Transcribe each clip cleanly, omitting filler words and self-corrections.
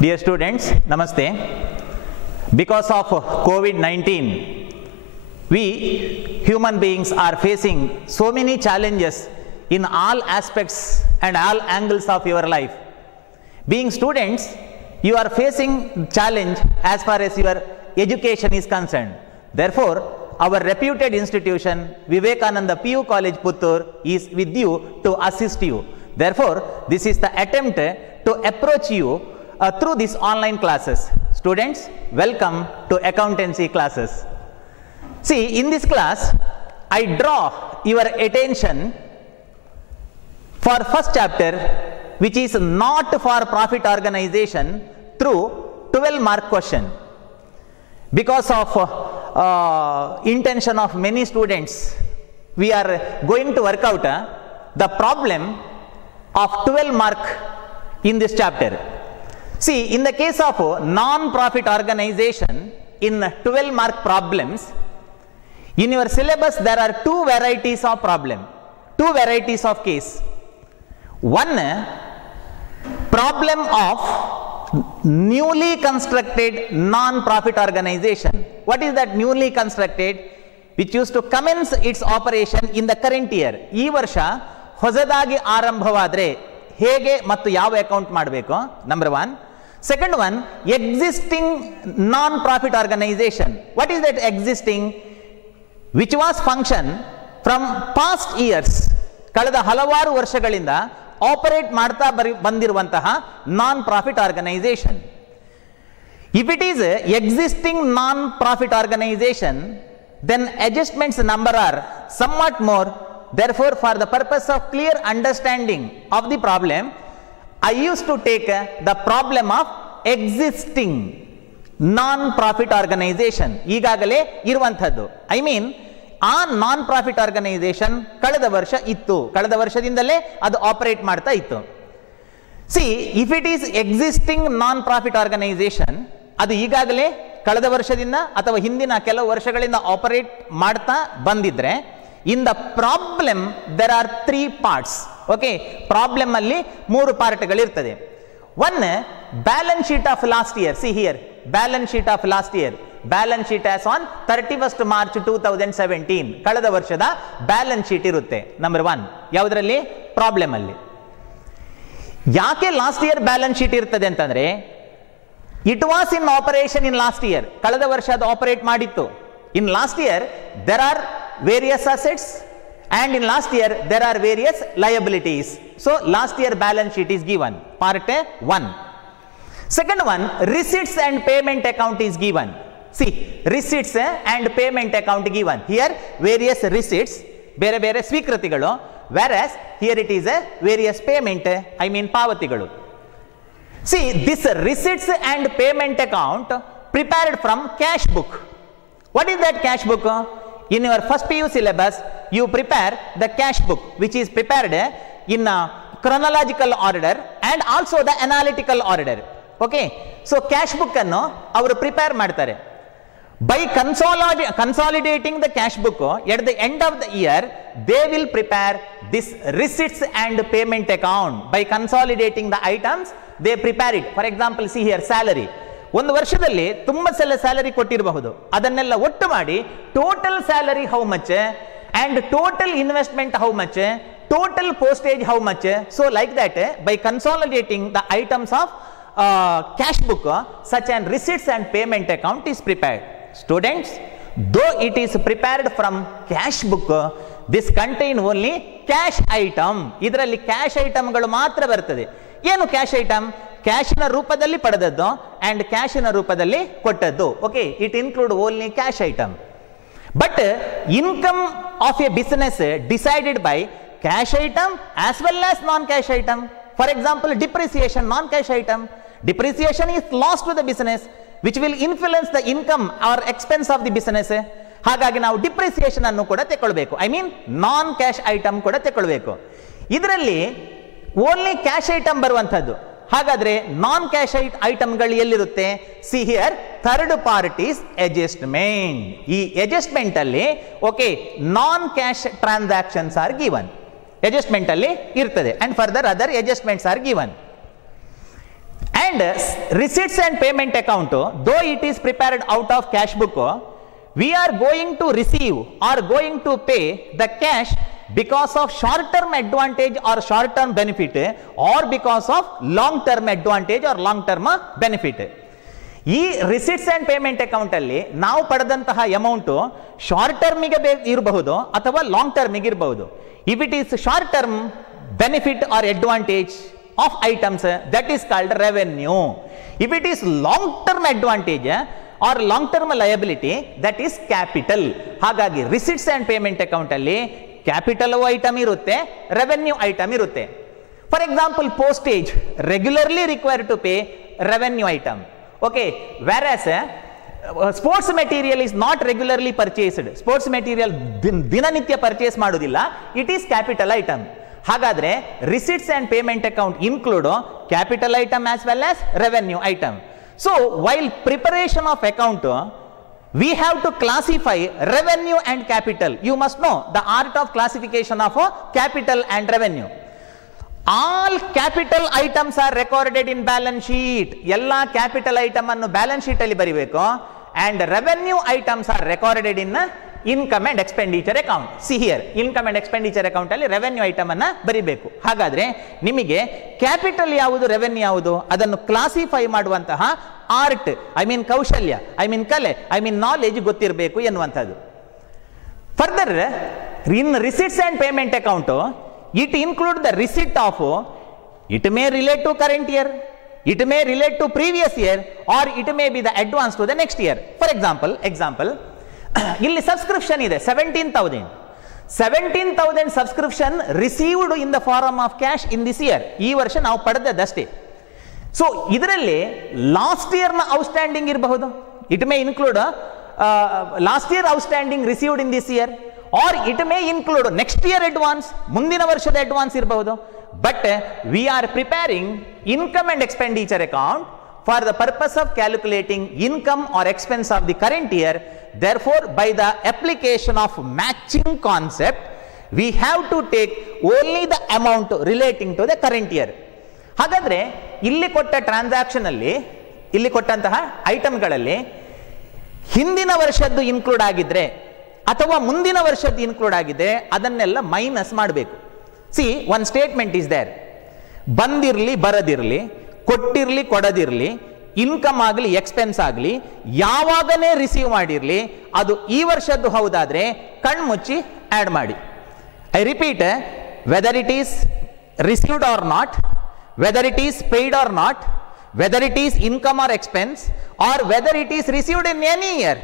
Dear students, Namaste. Because of COVID-19, we human beings are facing so many challenges in all aspects and all angles of your life. Being students, you are facing challenge as far as your education is concerned. Therefore, our reputed institution, Vivekananda PU College, Puttur, is with you to assist you. Therefore, this is the attempt to approach you through these online classes. Students, welcome to accountancy classes. See, in this class, I draw your attention for first chapter, which is not for profit organization, through 12-mark question. Because of intention of many students, we are going to work out the problem of 12-mark in this chapter. See, in the case of non-profit organization, in 12-mark problems, in your syllabus there are two varieties of problem, two varieties of case. One, problem of newly constructed non-profit organization. What is that newly constructed? Which used to commence its operation in the current year. ಈ ವರ್ಷ ಹೊಸದಾಗಿ ಆರಂಭವಾದರೆ ಹೇಗೆ ಮತ್ತು ಯಾವ account ಮಾಡಬೇಕು? Number one. Second one, existing non-profit organization. What is that existing? Which was function from past years. ಕಳೆದ ಹಲವಾರು ವರ್ಷಗಳಿಂದ ಆಪರೇಟ್ ಮಾಡ್ತಾ ಬಂದಿರುವಂತಹ non-profit organization. If it is existing non-profit organization, then adjustments number are somewhat more. Therefore, for the purpose of clear understanding of the problem, I used to take the problem of existing non-profit organization. ಈಗಾಗಲೇ ಇರುವಂಥದ್ದು. I mean, ಆ non-profit organization ಕಳೆದ ವರ್ಷ ಇತ್ತು, ಕಳೆದ ವರ್ಷದಿಂದಲೇ ಅದು operate ಮಾಡ್ತಾ ಇತ್ತು. See, if it is existing non-profit organization, ಅದು ಈಗಾಗಲೇ ಕಳೆದ ವರ್ಷದಿಂದ ಅಥವಾ ಹಿಂದಿನ ಕೆಲವು ವರ್ಷಗಳಿಂದ ಆಪರೇಟ್ ಮಾಡ್ತಾ ಬಂದಿದ್ರೆ, in the problem there are three parts. Okay, problem ಅಲ್ಲಿ ಮೂರು ಪಾರ್ಟ್ಗಳಿರ್ತದೆ. One, balance sheet of last year. See here, balance sheet of last year. Balance sheet as on 31st March 2017. ಕಳೆದ ವರ್ಷದ ಬ್ಯಾಲೆನ್ಸ್ ಶೀಟ್ ಇರುತ್ತೆ. Number one, ಯಾವುದರಲ್ಲಿ? Problem ಅಲ್ಲಿ. ಯಾಕೆ last year balance sheet ಇರ್ತದೆ ಅಂತಂದ್ರೆ, it was in operation in last year. ಕಳೆದ ವರ್ಷ ಅದು ಆಪರೇಟ್ ಮಾಡಿತ್ತು. In last year there are various assets, and in last year there are various liabilities. So last year balance sheet is given, part 1. Second one, receipts and payment account is given. See, receipts and payment account given. Here various receipts, ಬೇರೆ ಬೇರೆ ಸ್ವೀಕೃತಿಗಳು, whereas here it is various payment, I mean ಪಾವತಿಗಳು. See, this receipts and payment account prepared from cash book. What is that cash book? In your first PU syllabus, you prepare the cash book, which is prepared in chronological order and also the analytical order. Okay, so cash book annu avaru prepare ಮಾಡ್ತಾರೆ. By consolidating the cash book at the end of the year, they will prepare this receipts and payment account. By consolidating the items, they prepare it. For example, see here, salary. ಒಂದು ವರ್ಷದಲ್ಲಿ ತುಂಬ ಸಲ salary ಕೊಟ್ಟಿರಬಹುದು, ಅದನ್ನೆಲ್ಲ ಒಟ್ಟು ಮಾಡಿ total salary how much and total investment how much, total postage how much. So like that, by consolidating the items of cash book, such an receipts and payment account is prepared. Students, though it is prepared from cash book, this contain only cash item. ಇದರಲ್ಲಿ cash ಐಟಮ್ಗಳು ಮಾತ್ರ ಬರ್ತದೆ. ಏನು cash item? ಕ್ಯಾಶಿನ ರೂಪದಲ್ಲಿ ಪಡೆದದ್ದು and ಕ್ಯಾಶಿನ ರೂಪದಲ್ಲಿ ಕೊಟ್ಟದ್ದು. Okay, it include only cash item. But income of a business decided by cash item as well as non cash item. For example, depreciation non cash item. Depreciation is loss to the business which will influence the income or expense of the business. ಹಾಗಾಗಿ ನಾವು depreciation ಅನ್ನು ಕೂಡ ತೆಕ್ಕೊಳ್ಬೇಕು. I mean non cash item ಕೂಡ ತೆಕ್ಕೊಳ್ಬೇಕು. ಇದರಲ್ಲಿ only cash item ಬರುವಂಥದ್ದು. ಹಾಗಾದ್ರೆ ನಾನ್ ಕ್ಯಾಶ್ ಐಟಮ್ಗಳು ಎಲ್ಲಿರುತ್ತೆ? See here, third part is adjustment. ಈ ಅಡ್ಜಸ್ಟ್ಮೆಂಟ್ ಅಲ್ಲಿ okay non cash transactions are given. Adjustment ಅಲ್ಲಿ ಇರ್ತದೆ and further other adjustments are given. And receipts and payment account, though it is prepared out of cash book, we are going to receive or going to pay the cash because of short term advantage or short term benefit, or because of long term advantage or long term benefit. ಈ receipts and payment account ಅಲ್ಲಿ ನಾವು ಪಡೆದಂತಹ amount short ಟರ್ಮಿಗೆ ಇರಬಹುದು ಅಥವಾ long ಟರ್ಮಿಗೆ ಇರಬಹುದು. If it is short term benefit or advantage of items, that is called revenue. If it is long term advantage or long term liability, that is capital. ಹಾಗಾಗಿ receipts and payment account ಅಲ್ಲಿ capital item ಇರುತ್ತೆ, revenue item ಇರುತ್ತೆ. For example, postage regularly required to pay revenue item. Okay, whereas sports material is not regularly purchased. Sports material ದಿನನಿತ್ಯ purchase ಮಾಡುವುದಿಲ್ಲ, it is capital item. ಹಾಗಾದ್ರೆ receipts and payment account include capital item as well as revenue item. So while preparation of account, we have to classify revenue and capital. You must know the art of classification of capital and revenue. All capital items are recorded in balance sheet. Ella capital item annu balance sheet alli baribeku, and revenue items are recorded in income and expenditure account. See here, income and expenditure account alli revenue item anna baribeku. Hagadre nimige capital yavudu revenue yavudu adannu classify maduvantaha art, I mean kaushalya, I mean kale, I mean knowledge ಗೊತ್ತಿರಬೇಕು ಎನ್ನುವಂಥದ್ದು. Further, in receipts and payment account, it includes the receipt of, it may relate to current year, it may relate to previous year, or it may be the advance to the next year. For example, ಇಲ್ಲಿ subscription ಇದೆ 17,000 subscription received in the form of cash in this year. ಈ ವರ್ಷ ನಾವು ಪಡೆದದ್ದಷ್ಟೇ. So ಇದರಲ್ಲಿ last year ನ outstanding ಇರಬಹುದು, it may include last year outstanding received in this year, or it may include next year advance, ಮುಂದಿನ ವರ್ಷದ advance ಇರಬಹುದು. But we are preparing income and expenditure account for the purpose of calculating income or expense of the current year. Therefore, by the application of matching concept, we have to take only the amount relating to the current year. ಹಾಗಾದ್ರೆ ಇಲ್ಲಿ ಕೊಟ್ಟ transaction ಅಲ್ಲಿ, ಇಲ್ಲಿ ಕೊಟ್ಟಂತಹ ಐಟಮ್ಗಳಲ್ಲಿ ಹಿಂದಿನ ವರ್ಷದ್ದು include ಆಗಿದ್ರೆ ಅಥವಾ ಮುಂದಿನ ವರ್ಷದ್ದು ಇನ್ಕ್ಲೂಡ್ ಆಗಿದ್ರೆ ಅದನ್ನೆಲ್ಲ ಮೈನಸ್ ಮಾಡಬೇಕು. See, one statement is there, ಬಂದಿರಲಿ ಬರದಿರಲಿ, ಕೊಟ್ಟಿರಲಿ ಕೊಡದಿರಲಿ, ಇನ್ಕಮ್ ಆಗಲಿ ಎಕ್ಸ್ಪೆನ್ಸ್ ಆಗಲಿ, ಯಾವಾಗನೇ ರಿಸೀವ್ ಮಾಡಿರಲಿ, ಅದು ಈ ವರ್ಷದ್ದು ಹೌದಾದ್ರೆ ಕಣ್ಮುಚ್ಚಿ ಆಡ್ ಮಾಡಿ. I repeat, whether it is received or not, whether it is paid or not, whether it is income or expense, or whether it is received in any year,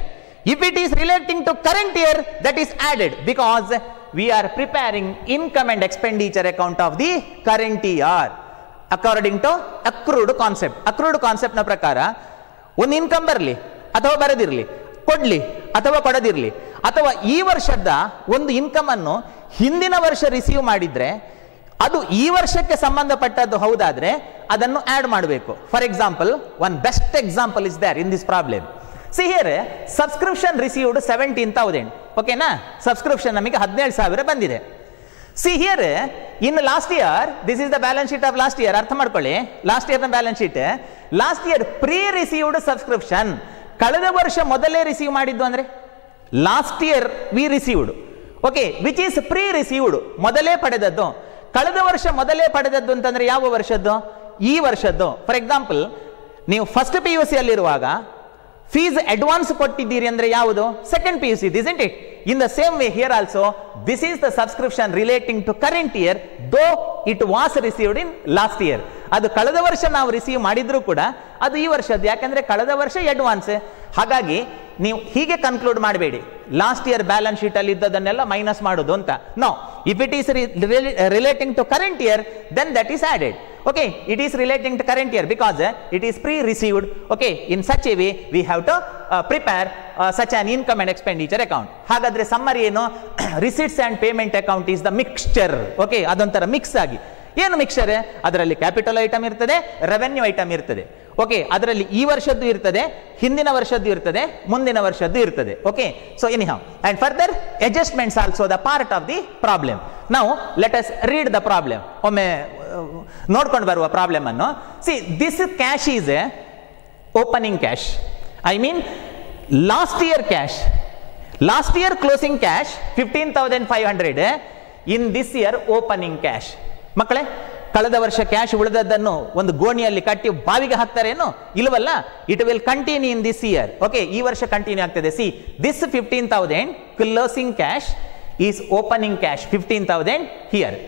if it is relating to current year, that is added, because we are preparing income and expenditure account of the current year according to accrued concept. Accrued concept na prakara ಒಂದು income ಬರಲಿ ಅಥವಾ ಬರದಿರಲಿ, ಕೊಡ್ಲಿ ಅಥವಾ ಕೊಡದಿರಲಿ, ಅಥವಾ ಈ ವರ್ಷದ ಒಂದು income ಅನ್ನು ಹಿಂದಿನ ವರ್ಷ ರಿಸೀವ್ ಮಾಡಿದ್ರೆ ಅದು ಈ ವರ್ಷಕ್ಕೆ ಸಂಬಂಧಪಟ್ಟದ್ದು ಹೌದಾದ್ರೆ ಅದನ್ನು ಆಡ್ ಮಾಡಬೇಕು. For example, one best example is there in this problem. See here, subscription received 17,000. ಓಕೆನಾ, ಸಬ್ಸ್ಕ್ರಿಪ್ಷನ್ ನಮಗೆ 17,000 ಬಂದಿದೆ. See here, in last year, this is the balance sheet of last year. ಅರ್ಥ ಮಾಡ್ಕೊಳ್ಳಿ, ಲಾಸ್ಟ್ ಇಯರ್ ನ balance sheet. Last year pre received subscription, ಕಳೆದ ವರ್ಷ ಮೊದಲೇ receive ಮಾಡಿದ್ದು ಅಂದ್ರೆ last year we received, okay, which is pre received, ಮೊದಲೇ ಪಡೆದದ್ದು. ಕಳೆದ ವರ್ಷ ಮೊದಲೇ ಪಡೆದದ್ದು ಅಂತಂದ್ರೆ ಯಾವ ವರ್ಷದ್ದು? ಈ ವರ್ಷದ್ದು. ಫಾರ್ ಎಕ್ಸಾಂಪಲ್, ನೀವು ಫಸ್ಟ್ PUC ಅಲ್ಲಿರುವಾಗ ಫೀಸ್ ಅಡ್ವಾನ್ಸ್ ಕೊಟ್ಟಿದ್ದೀರಿ ಅಂದ್ರೆ ಯಾವುದು? Second PUC, isn't it? In the same way here also, this is the subscription relating to current year, though it was received in last year. ಅದು ಕಳೆದ ವರ್ಷ ನಾವು receive ಮಾಡಿದ್ರು ಕೂಡ ಅದು ಈ ವರ್ಷದ್ದು, ಯಾಕಂದ್ರೆ ಕಳೆದ ವರ್ಷ ಅಡ್ವಾನ್ಸ್. ಹಾಗಾಗಿ ನೀವು ಹೀಗೆ ಕನ್ಕ್ಲೂಡ್ ಮಾಡಬೇಡಿ, ಲಾಸ್ಟ್ ಇಯರ್ ಬ್ಯಾಲೆನ್ಸ್ ಶೀಟ್ ಅಲ್ಲಿ ಇದ್ದದನ್ನೆಲ್ಲ ಮೈನಸ್ ಮಾಡೋದು ಅಂತ. No, if it is relating to current year, then that is added. Okay, it is relating to current year because it is pre-received. Okay, in such a way we have to prepare such an income and expenditure account. ಹಾಗಾದ್ರೆ summary ಏನು? Receipts and payment account is the mixture. Okay, ಅದೊಂಥರ mix ಆಗಿ ಏನು mixer? ಅದರಲ್ಲಿ capital item ಇರ್ತದೆ, revenue item ಇರ್ತದೆ. Okay, ಅದರಲ್ಲಿ ಈ ವರ್ಷದ್ದು ಇರ್ತದೆ, ಹಿಂದಿನ ವರ್ಷದ್ದು ಇರ್ತದೆ, ಮುಂದಿನ ವರ್ಷದ್ದು ಇರ್ತದೆ. Okay, so anyhow and further adjustments also the part of the problem. ನಾವು let us read the problem. ಒಮ್ಮೆ ನೋಡ್ಕೊಂಡು ಬರುವ ಪ್ರಾಬ್ಲಮ್ ಅನ್ನು. See, this cash is a opening cash. I mean last year cash, last year closing cash 15,500, in this year opening cash. ಮಕ್ಕಳೇ, ಕಳೆದ ವರ್ಷ cash ಉಳಿದದ್ದನ್ನು ಒಂದು ಗೋಣಿಯಲ್ಲಿ ಕಟ್ಟಿ ಬಾವಿಗೆ ಹಾಕ್ತಾರೇನು? ಇಲ್ವಲ್ಲ. It will continue in this year. Okay, ಈ ವರ್ಷ ಕಂಟಿನ್ಯೂ ಆಗ್ತದೆ. C, this 15,000 closing cash is opening cash 15,000 here.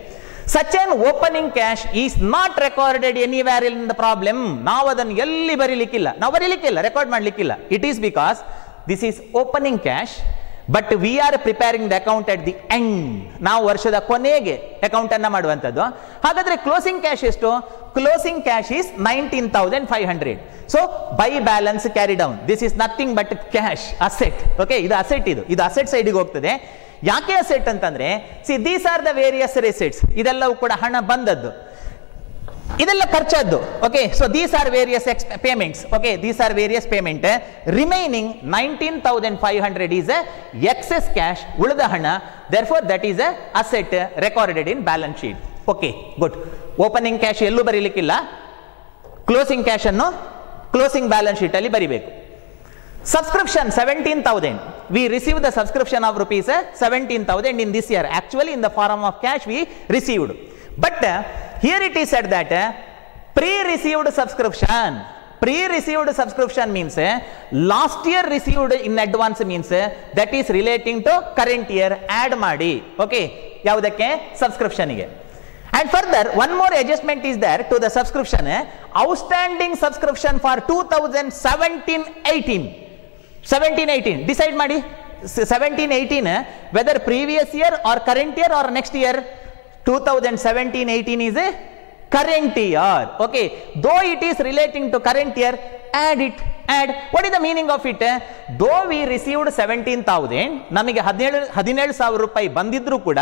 Such an opening cash is not recorded anywhere in the problem. ನಾವು ಅದನ್ನು ಎಲ್ಲಿ ಬರೀಲಿಕ್ಕಿಲ್ಲ, record ಮಾಡಲಿಕ್ಕಿಲ್ಲ. It is because this is opening cash, but we are preparing the account at the end. ನಾವು ವರ್ಷದ ಕೊನೆಗೆ account ಅನ್ನ ಮಾಡುವಂತದ್ದು. ಹಾಗಾದ್ರೆ closing cash ಎಷ್ಟು? Closing cash is 19,500. So by balance carry down. This is nothing but cash, asset. Okay, ಇದು asset, ಇದು asset ಸೈಡಿಗೆ ಹೋಗ್ತದೆ. ಯಾಕೆ ಅಸೆಟ್ ಅಂತಂದ್ರೆ, see, these are the various receipts. ಇದೆಲ್ಲವೂ ಕೂಡ ಹಣ ಬಂದದ್ದು, ಇದೆಲ್ಲ ಖರ್ಚದ್ದು. Okay, so these are various payments. Okay, these are various payment. Remaining 19,500 is excess cash, ಉಳಿದ ಹಣ. Therefore that is a asset recorded in balance sheet. Okay, good. Opening cash ಎಲ್ಲೂ ಬರೀಲಿಕ್ಕಿಲ್ಲ, closing cash ಅನ್ನು ಕ್ಲೋಸಿಂಗ್ ಬ್ಯಾಲೆನ್ಸ್ ಶೀಟ್ ಅಲ್ಲಿ ಬರಿಬೇಕು. Subscription 17,000. We received the subscription of rupees 17,000 in this year. Actually, in the form of cash we received. But here it is said that pre-received subscription. Pre-received subscription means last year received in advance means that is relating to current year. Add ಮಾಡಿ. Okay, ಯಾವುದಕ್ಕೆ? Subscription ಗೆ. And further, one more adjustment is there to the subscription. Outstanding subscription for 2017-18. 17-18 decide ಮಾಡಿ. 17-18 whether previous year or current year or next year. 2017-18 is a current year. Okay, though it is relating to current year, add it. Add. What is the meaning of it? Though we received 17,000, ನಮಗೆ 17,000 ರೂಪಾಯಿ ಬಂದಿದ್ರು ಕೂಡ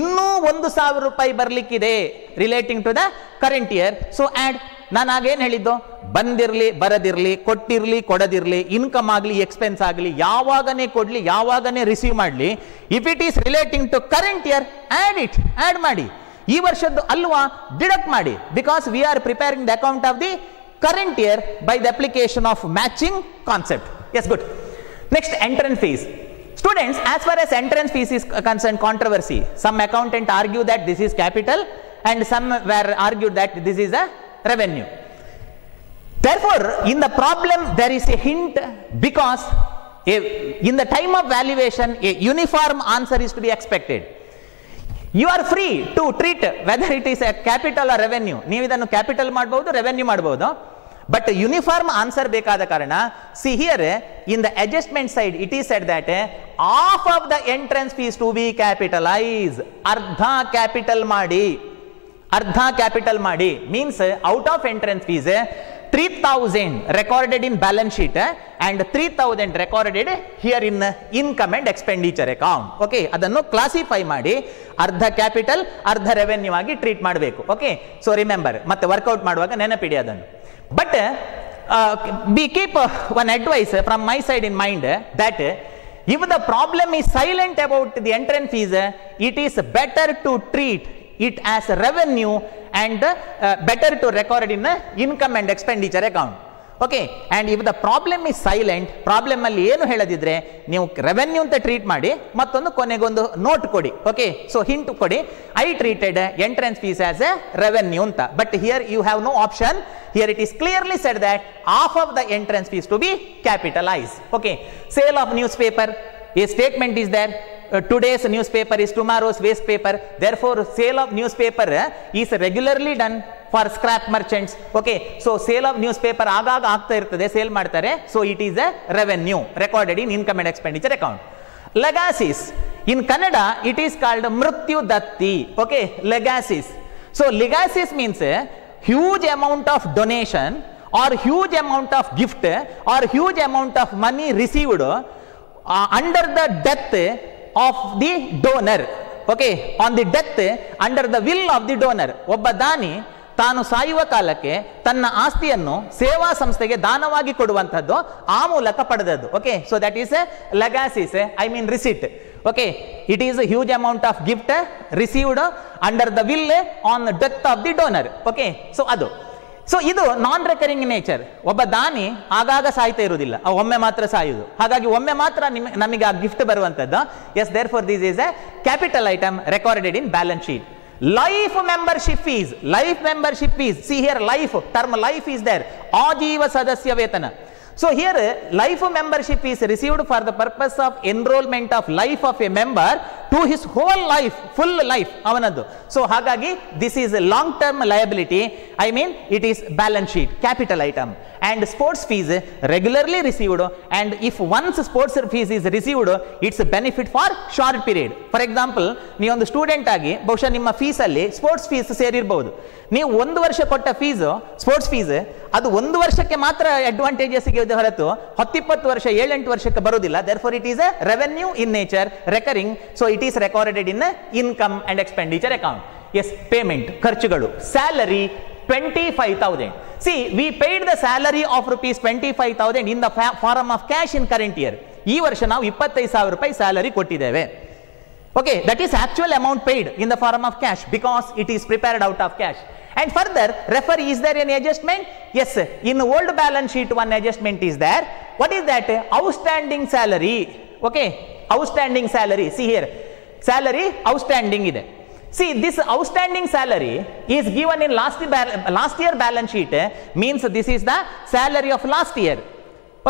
ಇನ್ನೂ 1,000 ರೂಪಾಯಿ ಬರ್ಲಿಕ್ಕಿದೆ relating to the current year. So add. ನಾನು ಆಗೇನು ಹೇಳಿದ್ದು? ಬಂದಿರಲಿ ಬರದಿರಲಿ, ಕೊಟ್ಟಿರಲಿ ಕೊಡದಿರಲಿ, ಇನ್ಕಮ್ ಆಗಲಿ ಎಕ್ಸ್ಪೆನ್ಸ್ ಆಗಲಿ, ಯಾವಾಗನೇ ಕೊಡ್ಲಿ ಯಾವಾಗನೇ ರಿಸೀವ್ ಮಾಡಲಿ, if it is relating to current year, add it. Add ಮಾಡಿ. ಈ ವರ್ಷದ್ದು ಅಲ್ವಾ, ಡಿಡಕ್ಟ್ ಮಾಡಿ. Because we are preparing the account of the current year by the application of matching concept. Yes, good. Next, entrance fees. Students, as far as entrance fees is concerned, controversy. Some accountant argue that this is capital and some were argued that this is a revenue. Therefore, in the problem there is a hint, because in the time of valuation a uniform answer is to be expected. You are free to treat whether it is a capital or revenue. ನೀವು ಇದನ್ನು capital ಮಾಡಬಹುದು, revenue ಮಾಡಬಹುದು. But uniform answer ಬೇಕಾದ ಕಾರಣ, C here in the adjustment side it is said that half of the entrance fees two B capitalise. ಅರ್ಧ capital ಮಾಡಿ, ಅರ್ಧ capital ಮಾಡಿ means out of entrance fees 3,000 recorded in balance sheet and 3,000 recorded here in income and expenditure account. Okay, ಅದನ್ನು classify ಮಾಡಿ ಅರ್ಧ capital ಅರ್ಧ revenue ಆಗಿ treat ಮಾಡಬೇಕು. ಓಕೆ, ಸೊ ರಿಮೆಂಬರ್, ಮತ್ತೆ ವರ್ಕೌಟ್ ಮಾಡುವಾಗ ನೆನಪಿಡಿ ಅದನ್ನು. But we keep one advice from my side in mind that if the problem is silent about the entrance fees, it is better to treat it as revenue and better to record in income and expenditure account. Okay, and if the problem is silent, problem ಅಲ್ಲಿ ಏನು ಹೇಳದಿದ್ರೆ ನೀವು revenue ಅಂತ treat ಮಾಡಿ, ಮತ್ತೊಂದು ಕೊನೆಗೊಂದು note ಕೊಡಿ. Okay, so hint ಕೊಡಿ, I treated entrance fees as a revenue ಅಂತ. But here you have no option. Here it is clearly said that half of the entrance fees to be capitalized. Okay, sale of newspaper, a statement is there. Today's newspaper is tomorrow's waste paper. Therefore, sale of newspaper is regularly done for scrap merchants. Okay, so sale of newspaper ಆಗಾಗ ಆಗ್ತಾ ಇರ್ತದೆ, sale ಮಾಡ್ತಾರೆ. So it is a revenue recorded in income and expenditure account. Legacies, in Kannada it is called mrityu datti. Okay, legacies. So legacies means huge amount of donation or huge amount of gift or huge amount of money received under the death of the donor. Okay on the death under the will of the donor. ಒಬ್ಬ ದಾನಿ ತಾನು ಸಾಯುವ ಕಾಲಕ್ಕೆ ತನ್ನ ಆಸ್ತಿಯನ್ನು ಸೇವಾ ಸಂಸ್ಥೆಗೆ ದಾನವಾಗಿ ಕೊಡುವಂತದ್ದು, ಆ ಮೂಲಕ ಪಡೆದದ್ದು. Okay, so that is a legacies, I mean receipt. Okay, it is a huge amount of gift received under the will on the death of the donor. Okay, so ಅದು. ಸೊ ಇದು ನಾನ್ ರೆಕರಿಂಗ್ ನೇಚರ್. ಒಬ್ಬ ದಾನಿ ಆಗಾಗ ಸಾಯ್ತಾ ಇರುವುದಿಲ್ಲ, ಒಮ್ಮೆ ಮಾತ್ರ ಸಾಯುವುದು. ಹಾಗಾಗಿ ಒಮ್ಮೆ ಮಾತ್ರ ನಮಗೆ ಆ ಗಿಫ್ಟ್ ಬರುವಂತದ್ದು. Yes, therefore this is a capital item recorded in balance sheet. Life membership fees, life membership fees, see here life, term life is there, Ajiva Sadasya Vetana. So here life membership is received for the purpose of enrollment of life of a member to his whole life, full life avanadu. So hagagi this is a long term liability, I mean it is balance sheet capital item. And sports fees regularly received, and if once sports fees is received, it's a benefit for short period. For example, ನೀವು ಒಂದು student ಆಗಿ ಬಹುಶಃ ನಿಮ್ಮ fees ಅಲ್ಲಿ sports fees ಸೇರಿರಬಹುದು. ನೀವು ಒಂದು ವರ್ಷ ಕೊಟ್ಟ ಫೀಸ್ ಸ್ಪೋರ್ಟ್ಸ್ ಫೀಸ್ ಅದು ಒಂದು ವರ್ಷಕ್ಕೆ ಮಾತ್ರ ಅಡ್ವಾಂಟೇಜಸ್ ಗೆ ಹೊರತು 10-20 ವರ್ಷ 7-8 ವರ್ಷಕ್ಕೆ ಬರುವುದಿಲ್ಲ. therefore it is a revenue in nature, recurring, so it is recorded in income and expenditure account. Yes, payment ಖರ್ಚುಗಳು, salary 25,000. See, we paid the salary of rupees 25,000 in the form of cash in current year. ಈ ವರ್ಷ ನಾವು 25,000 ರೂಪಾಯಿ salary ಕೊಟ್ಟಿದ್ದೇವೆ. Okay, that is actual amount paid in the form of cash because it is prepared out of cash. And further, refer, is there any adjustment? Yes, in old balance sheet one adjustment is there. What is that? Outstanding salary. Okay, outstanding salary. See here, salary outstanding ide. See, this outstanding salary is given in last year balance sheet, means this is the salary of last year.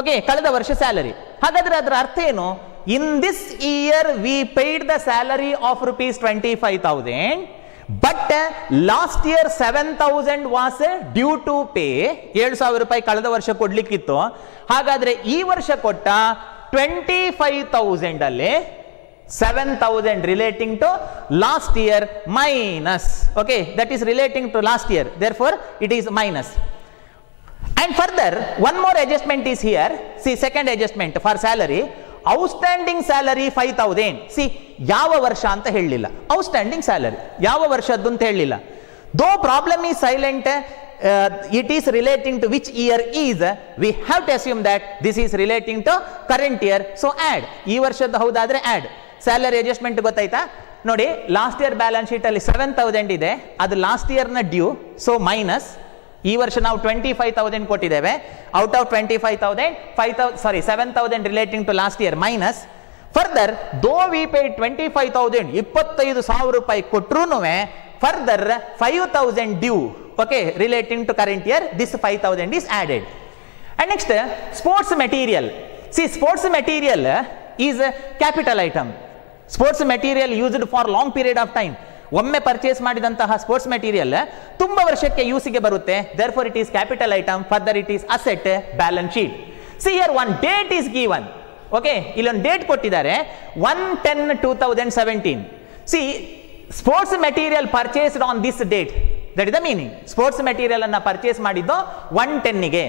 Okay, ಕಳೆದ ವರ್ಷ salary. ಹಾಗಾದ್ರೆ ಅದರ ಅರ್ಥ ಏನು? In this year we paid the salary of rupees 25,000, but last year 7,000 was due to pay. 7,000 ರೂಪಾಯಿ ಕಳೆದ ವರ್ಷ ಕೊಡ್ಲಿಕ್ಕಿತ್ತು. ಹಾಗಾದ್ರೆ ಈ ವರ್ಷ ಕೊಟ್ಟ 25,000 ಅಲ್ಲಿ 7,000 relating to last year minus. Okay, that is relating to last year, therefore it is minus. And further, one more adjustment is here. See, second adjustment for salary, outstanding salary 5,000. See, ಯಾವ ವರ್ಷ ಅಂತ ಹೇಳಲಿಲ್ಲ, outstanding salary ಯಾವ ವರ್ಷದ್ದು ಅಂತ ಹೇಳಲಿಲ್ಲ. ದೋ problem is silent, it is relating to which year is, we have to assume that this is relating to current year, so add. ಈ ವರ್ಷದ ಹೌದಾದ್ರೆ add. ಸ್ಯಾಲರಿ ಅಡ್ಜಸ್ಟ್ಮೆಂಟ್ ಗೊತ್ತಾಯ್ತಾ? ನೋಡಿ, ಲಾಸ್ಟ್ ಇಯರ್ ಬ್ಯಾಲೆನ್ಸ್ ಶೀಟ್ ಅಲ್ಲಿ 7,000 ಇದೆ, ಅದು ಲಾಸ್ಟ್ ಇಯರ್ ನ due, so minus. ಈ ವರ್ಷ ನಾವು 25,000 ಕೊಟ್ಟಿದ್ದೇವೆ. Out of 25,000 7,000 relating to last year minus. Further, though we paid 25,000 25,000 ರೂಪಾಯಿ ಕೊಟ್ರು further 5,000 due. Okay, relating to current year, this 5,000 is added. And next, sports material. See, sports material is a capital item. Sports material used for long period of time. ಒಮ್ಮೆ purchase ಮಾಡಿದಂತಹ sports material ತುಂಬಾ ವರ್ಷಕ್ಕೆ ಯೂಸಿಗೆ ಬರುತ್ತೆ. therefore it is capital item, further it is asset, balance sheet. See here, one date is given. Okay, ಇಲ್ಲೊಂದು date ಕೊಟ್ಟಿದ್ದಾರೆ, 1/10/2017. See, sports material purchased on this date, that is the meaning. Sports material ಅನ್ನ purchase ಮಾಡಿದ್ದು 1/10ಗೆ.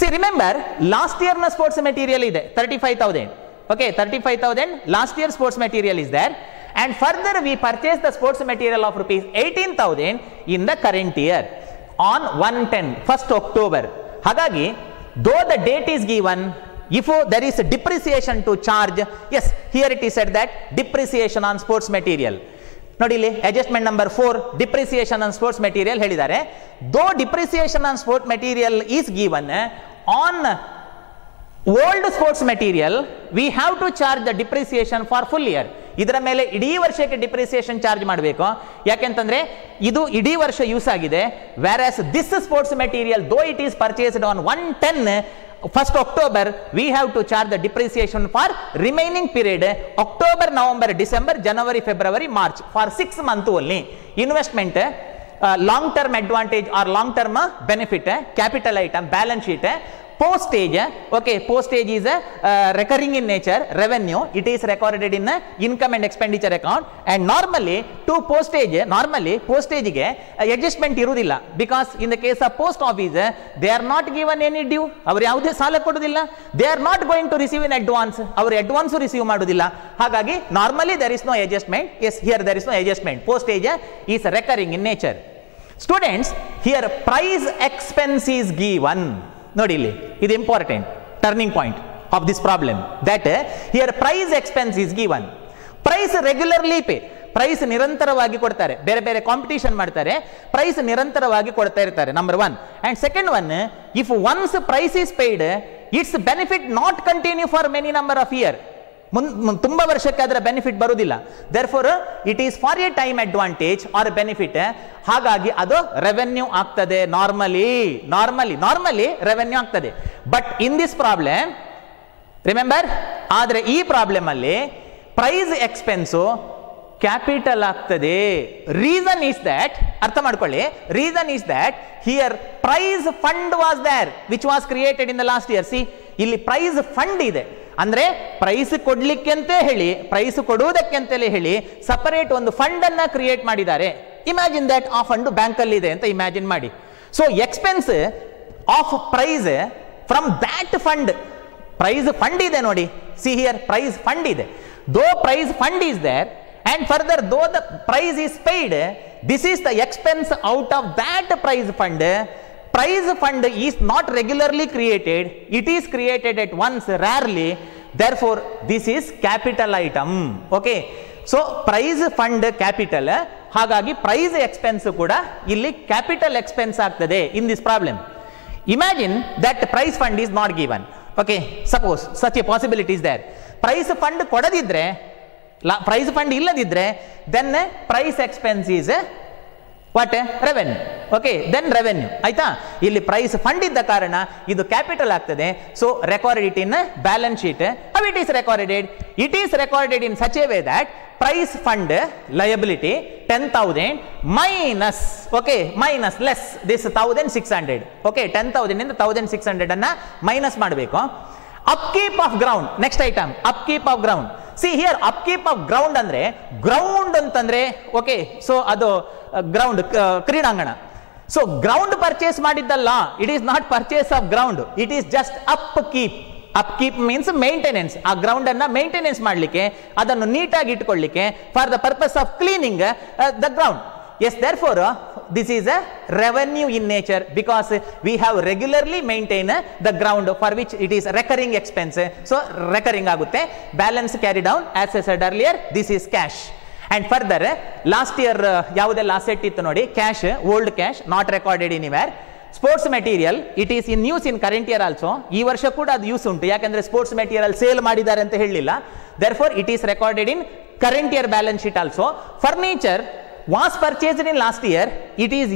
C remember, last year ನ sports material ಇದೆ 35,000. Okay, 35,000 last year sports material is there, and further we purchased the sports material of rupees 18,000 in the current year on 1/10 October. Hagagi, though the date is given, if there is a depreciation to charge, yes, here it is said that depreciation on sports material. ನೋಡಿ ಇಲ್ಲಿ adjustment number 4, depreciation on sports material ಹೇಳಿದ್ದಾರೆ. Though depreciation on sports material is given on old sports material, we have to charge the depreciation for full year. ಇದರ ಮೇಲೆ ಇಡೀ ವರ್ಷಕ್ಕೆ depreciation charge ಮಾಡಬೇಕು. ಯಾಕೆಂತಂದ್ರೆ ಇದು ಇಡೀ ವರ್ಷ ಯೂಸ್ ಆಗಿದೆ. whereas this sports material, though it is purchased on 1/10 October, we have to charge the depreciation for remaining period, October, November, December, January, February, March, for 6 months only. Investment, long term advantage or long term benefit, capital item, balance sheet, postage, okay, postage is recurring in nature, revenue, it is recorded in income and expenditure account, and normally to postage, normally postage ge adjustment irudilla, because in the case of post office they are not given any due, avaru yavude saala kodudilla, they are not going to receive in advance, avaru advance receive madudilla, hagagi normally there is no adjustment. Yes, here there is no adjustment, postage is recurring in nature. Students, here price expense is given. Nodi illi, ಇದು important turning point of this problem, that here price expense is given. Price regularly pay, price ನಿರಂತರವಾಗಿ ಕೊಡ್ತಾರೆ, ಬೇರೆ ಬೇರೆ competition ಮಾಡ್ತಾರೆ, price ನಿರಂತರವಾಗಿ ಕೊಡ್ತಾ ಇರ್ತಾರೆ, number one. And second one, if once price is paid, it's benefit not continue for many number of year, ತುಂಬಾ ವರ್ಷಕ್ಕೆ ಅದರ ಬೆನಿಫಿಟ್ ಬರುವುದಿಲ್ಲ. Therefore it is for a time advantage or benefit, ಹಾಗಾಗಿ ಅದು ರೆವೆನ್ಯೂ ಆಗ್ತದೆ. ನಾರ್ಮಲಿ ರೆವೆನ್ಯೂ ಆಗ್ತದೆ. But in this problem remember, ಆದ್ರೆ ಈ ಪ್ರಾಬ್ಲಮ್ ಅಲ್ಲಿ ಪ್ರೈಸ್ ಎಕ್ಸ್ಪೆನ್ಸು ಕ್ಯಾಪಿಟಲ್ ಆಗ್ತದೆ. ರೀಸನ್ ಈಸ್ ದಟ್, ಅರ್ಥ ಮಾಡ್ಕೊಳ್ಳಿ, reason is that here price fund was there which was created in the last year. C, ಇಲ್ಲಿ price fund ಇದೆ, ಅಂದ್ರೆ ಪ್ರೈಸ್ ಕೊಡ್ಲಿಕ್ಕೆ ಅಂತ ಹೇಳಿ, ಪ್ರೈಸ್ ಕೊಡುವುದಕ್ಕೆ ಅಂತಲೇ ಹೇಳಿ ಸಪರೇಟ್ ಒಂದು ಫಂಡ್ ಅನ್ನ ಕ್ರಿಯೇಟ್ ಮಾಡಿದ್ದಾರೆ. ಇಮ್ಯಾಜಿನ್ ದಟ್ ಆ ಫಂಡ್ ಬ್ಯಾಂಕ್ ಅಲ್ಲಿ ಇದೆ ಅಂತ ಇಮ್ಯಾಜಿನ್ ಮಾಡಿ. So expense of price from that fund, price fund ಇದೆ ನೋಡಿ, ಸಿ ಹಿಯರ್ ಪ್ರೈಸ್ ಫಂಡ್ ಇದೆ. Though price fund is there, and further though the price is paid, this is the expense out of that price fund. Price fund is not regularly created, it is created at once, rarely, therefore this is capital item. Okay, so price fund capital, ಹಾಗಾಗಿ price expense ಕೂಡ ಇಲ್ಲಿ capital expense ಆಗ್ತದೆ in this problem. Imagine that price fund is not given. Okay, suppose such a possibility is there. Price fund ಕೊಡದಿದ್ರೆ, prize fund ಇಲ್ಲದಿದ್ರೆ, then prize expense is what, revenue. Okay, then revenue ಆಯ್ತಾ. ಇಲ್ಲಿ price fund ಇದ್ದ ಕಾರಣ ಇದು capital ಆಗ್ತದೆ. So recorded it in balance sheet. How it is recorded? It is recorded in such a way that prize fund liability 10,000 minus, okay, minus less this 1,600. Okay, 10,000 ಇಂದ 1,600 ಅನ್ನ minus ಮಾಡಬೇಕು. upkeep of ground, next item, upkeep of ground. See here, upkeep of ground ಅಂದ್ರೆ ground ಅಂತಂದ್ರೆ, okay, so ಅದು ground ಕ್ರೀಡಾಂಗಣ. So ground purchase ಮಾಡಿದ್ದಲ್ಲ, it is not purchase of ground, it is just upkeep. upkeep means maintenance, ಆ ground ಅನ್ನ maintenance ಮಾಡಲಿಕ್ಕೆ, ಅದನ್ನು ನೀಟಾಗಿ ಇಟ್ಕೊಳ್ಳಿಕ್ಕೆ, for the purpose of cleaning the ground. Yes, therefore this is a revenue in nature, because we have regularly maintained the ground for which it is recurring expense. So recurring agutte. Balance carry down, as I said earlier, this is cash. And further last year yavudella asset ittu nodi, cash, old cash, not recorded anywhere. Sports material, it is in use in current year also. ಈ ವರ್ಷ ಕೂಡ ಅದು use ಉಂಟು, ಯಾಕಂದ್ರೆ sports material sale ಮಾಡಿದ್ದಾರೆ ಅಂತ ಹೇಳಿಲ್ಲ. Therefore it is recorded in current year balance sheet also. Furniture was purchased in last year, it is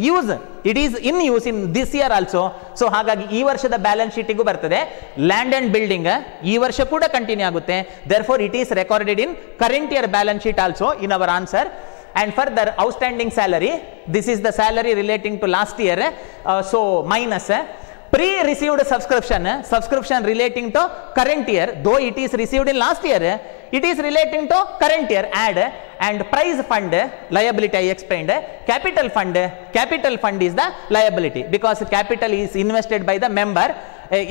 in use in this year also. So ಹಾಗಾಗಿ ಈ ವರ್ಷದ ಬ್ಯಾಲೆನ್ಸ್ ಶೀಟ್ ಗೂ ಬರ್ತದೆ. ಲ್ಯಾಂಡ್ ಅಂಡ್ ಬಿಲ್ಡಿಂಗ್ ಈ ವರ್ಷ ಕೂಡ ಕಂಟಿನ್ಯೂ ಆಗುತ್ತೆ. therefore it is recorded in current year balance sheet also in our answer. And further outstanding salary, this is the salary relating to last year, so minus pre-received subscription relating to current year, though it is received in last year, it is relating to current year, add. And prize fund liability I explained. Capital fund is the liability, because capital is invested by the member,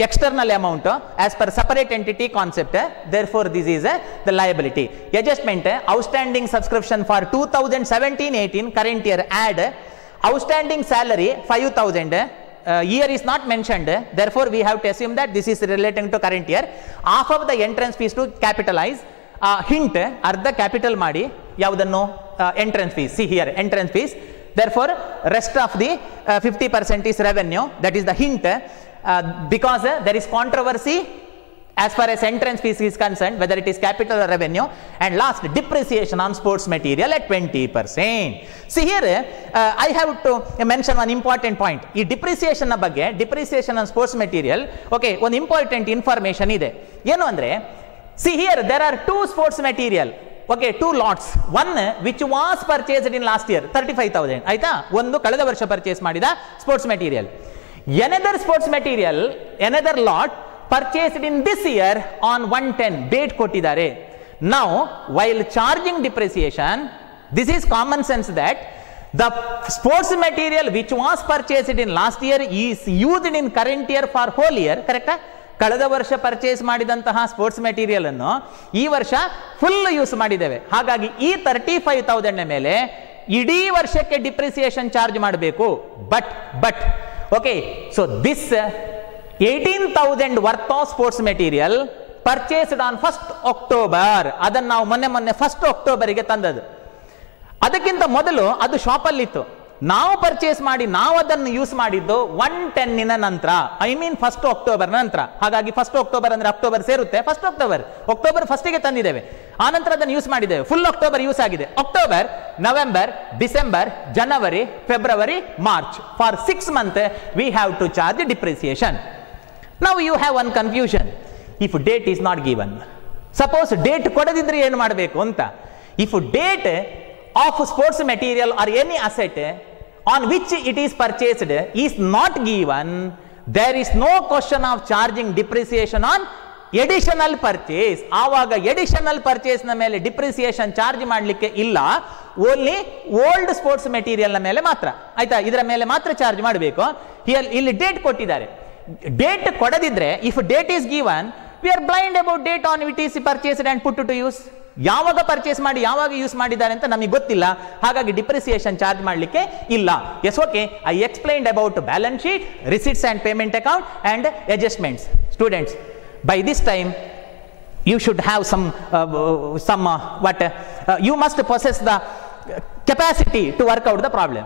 external amount as per separate entity concept. Therefore this is the liability. Adjustment, outstanding subscription for 2017-18 current year, add. Outstanding salary 5,000, year is not mentioned, therefore we have to assume that this is relating to current year. Half of the entrance fees to capitalize, hint ಅರ್ಧ capital ಮಾಡಿ ಯಾವುದನ್ನು, entrance fees. See here entrance fees. therefore rest of the 50% is revenue, that is the hint, because there is controversy as far as entrance fees is concerned, whether it is capital or revenue. And last, depreciation on sports material at 20%. See here, I have to mention one important point. ಈ depreciation ನ ಬಗ್ಗೆ, depreciation on sports material, okay, ಒಂದು important information ಇದೆ. ಏನು ಅಂದ್ರೆ, see here, there are two sports material, okay, two lots. One which was purchased in last year, 35,000 ಆಯ್ತಾ, ಒಂದು ಕಳೆದ ವರ್ಷ ಪರ್ಚೇಸ್ ಮಾಡಿದ sports material. Another sports material, another lot purchased in this year on 110 date ಕೊಟ್ಟಿದ್ದಾರೆ. Now while charging depreciation, this is common sense that the sports material which was purchased in last year is used in current year for whole year, ಕರೆಕ್ಟಾ? ಕಳೆದ ವರ್ಷ purchase ಮಾಡಿದಂತಹ sports material ಅನ್ನು ಈ ವರ್ಷ full use ಮಾಡಿದ್ದೇವೆ. ಹಾಗಾಗಿ ಈ 35,000 ಮೇಲೆ ಇಡೀ ವರ್ಷಕ್ಕೆ ಡಿಪ್ರಿಸಿಯೇಷನ್ ಚಾರ್ಜ್ ಮಾಡಬೇಕು. But okay, so this 18,000 worth of sports material purchased on 1st October, ಅದನ್ನು ನಾವು ಮೊನ್ನೆ 1st Octoberಗೆ ತಂದದ್ದು. ಅದಕ್ಕಿಂತ ಮೊದಲು ಅದು ಶಾಪಲ್ಲಿತ್ತು. ನಾವು ಪರ್ಚೇಸ್ ಮಾಡಿ ನಾವು ಅದನ್ನು ಯೂಸ್ ಮಾಡಿದ್ದು 110 ನಂತರ, ಐ ಮೀನ್ 1st October ನಂತರ. ಹಾಗಾಗಿ 1st October ಅಂದ್ರೆ ಅಕ್ಟೋಬರ್ ಸೇರುತ್ತೆ. 1st October 1st ತಂದಿದ್ದೇವೆ, ಆನಂತರ ಅದನ್ನು ಯೂಸ್ ಮಾಡಿದ್ದೇವೆ. ಫುಲ್ ಅಕ್ಟೋಬರ್ ಯೂಸ್ ಆಗಿದೆ. October, November, December, January, February, March, for 6 months we have to charge depreciation. Now you have one confusion. If date is not given, suppose date ಕೊಡದಿದ್ರೆ ಏನು ಮಾಡಬೇಕು ಅಂತ. If date of sports material or any asset on which it is purchased is not given, there is no question of charging depreciation on additional purchase. ಆವಾಗ additional purchase ನ ಮೇಲೆ depreciation charge ಮಾಡಲಿಕ್ಕೆ ಇಲ್ಲ, only old sports material ನ ಮೇಲೆ ಮಾತ್ರ. ಆಯ್ತಾ? ಇದರ ಮೇಲೆ ಮಾತ್ರ ಚಾರ್ಜ್ ಮಾಡಬೇಕು. ಇಲ್ಲಿ ಡೇಟ್ ಕೊಟ್ಟಿದ್ದಾರೆ. ಡೇಟ್ ಕೊಡದಿದ್ರೆ, if date is given, we are blind about date on which is purchased and put to use. ಯಾವಾಗ ಪರ್ಚೇಸ್ ಮಾಡಿ ಯಾವಾಗ ಯೂಸ್ ಮಾಡಿದ್ದಾರೆ ಅಂತ ನಮಗೆ ಗೊತ್ತಿಲ್ಲ, ಹಾಗಾಗಿ ಡಿಪ್ರಿಸಿಯೇಷನ್ ಚಾರ್ಜ್ ಮಾಡಲಿಕ್ಕೆ ಇಲ್ಲ. Yes, okay, I explained about balance sheet, receipts and payment account and adjustments. Students, by this time you should have you must possess the capacity to work out the problem.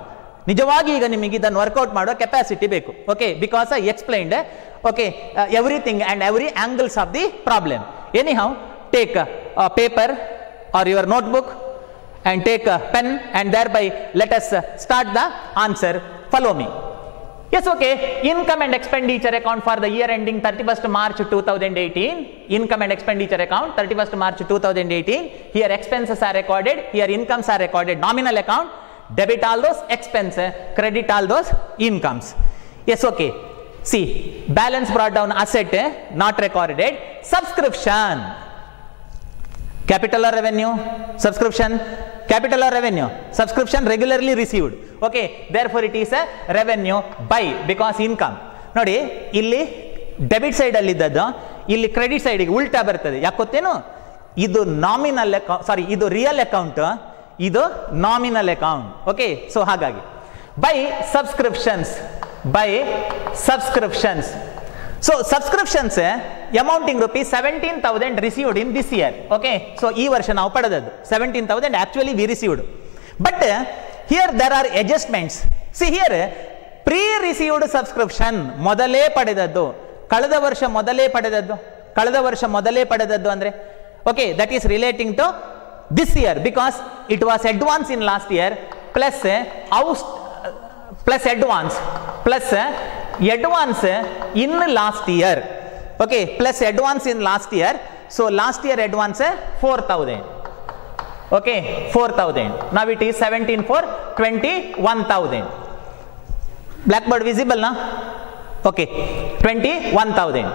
ನಿಜವಾಗಿ ಈಗ ನಿಮಗೆ ಇದನ್ನು workout ಮಾಡೋ capacity ಬೇಕು. Okay, because I explained everything and every angles of the problem. Anyhow, take a paper or your notebook and take a pen, and thereby let us start the answer. Follow me. Yes, okay. Income and expenditure account for the year ending 31st March 2018. Income and expenditure account 31st March 2018. Here expenses are recorded, here incomes are recorded. Nominal account, debit all those expenses, credit all those incomes. Yes, okay. See, balance brought down, asset not recorded. Subscription, capital or revenue? Subscription, capital or revenue? Subscription regularly received. Okay, therefore it is a revenue by, because income. ನೋಡಿ, ಇಲ್ಲಿ debit side ಅಲ್ಲಿ ಇದ್ದದ್ದು ಇಲ್ಲಿ credit ಸೈಡ್ಗೆ ಉಲ್ಟಾ ಬರ್ತದೆ. ಯಾಕೆ ಗೊತ್ತೇನು? ಇದು ನಾಮಿನಲ್ ಅಕೌಂಟ್, ಸಾರಿ, ಇದು ರಿಯಲ್ ಅಕೌಂಟ್, ಇದು ನಾಮಿನಲ್ ಅಕೌಂಟ್. ಓಕೆ, ಸೊ ಹಾಗಾಗಿ by subscriptions, by subscriptions. So subscriptions amounting rupees 17,000 received in this year. Okay, so ಈ ವರ್ಷ ನಾವು ಪಡೆದದ್ದು 17,000 actually we received. But here there are adjustments. See here, pre-received subscription ಮೊದಲೇ ಪಡೆದದ್ದು, ಕಳೆದ ವರ್ಷ ಮೊದಲೇ ಪಡೆದದ್ದು ಅಂದ್ರೆ okay, that is relating to this year because it was advance in last year plus advance in last year. Okay, plus advance in last year. So last year advance 4,000. Okay, 4,000. Now it is 17 for 21,000. Blackboard visible now? Okay, 21,000.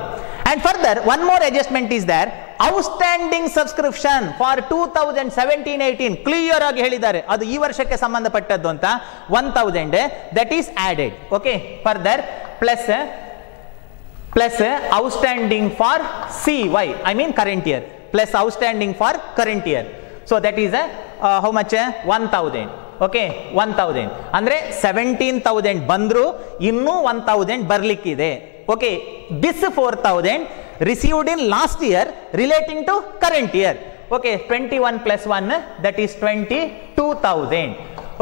And further, one more adjustment is there. Outstanding subscription for 2017-18 clear ಆಗಿ ಹೇಳಿದ್ದಾರೆ, ಅದು ಈ ವರ್ಷಕ್ಕೆ ಸಂಬಂಧಪಟ್ಟದ್ದು ಅಂತ 1,000 that is added. Okay, further plus outstanding for CY, I mean current year, plus outstanding for current year. So that is how much? 1,000. Okay, 1,000 ಅಂದ್ರೆ 17,000 ಬಂದ್ರು ಇನ್ನೂ 1,000 ಬರ್ಲಿಕ್ಕಿದೆ. Okay, this 4,000 received in last year relating to current year. Okay, 21 plus 1 that is 22,000.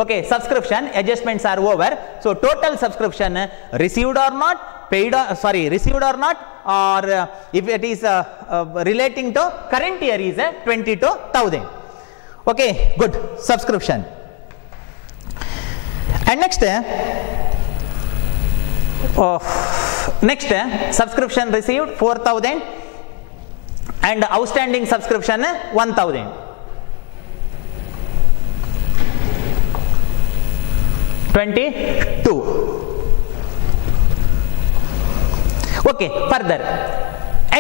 Okay, subscription adjustments are over. So total subscription received or not, paid or, sorry, received or not, or if it is relating to current year is 22,000. Okay, good. Subscription. And next subscription received 4,000 and outstanding subscription 1,000. Okay, further,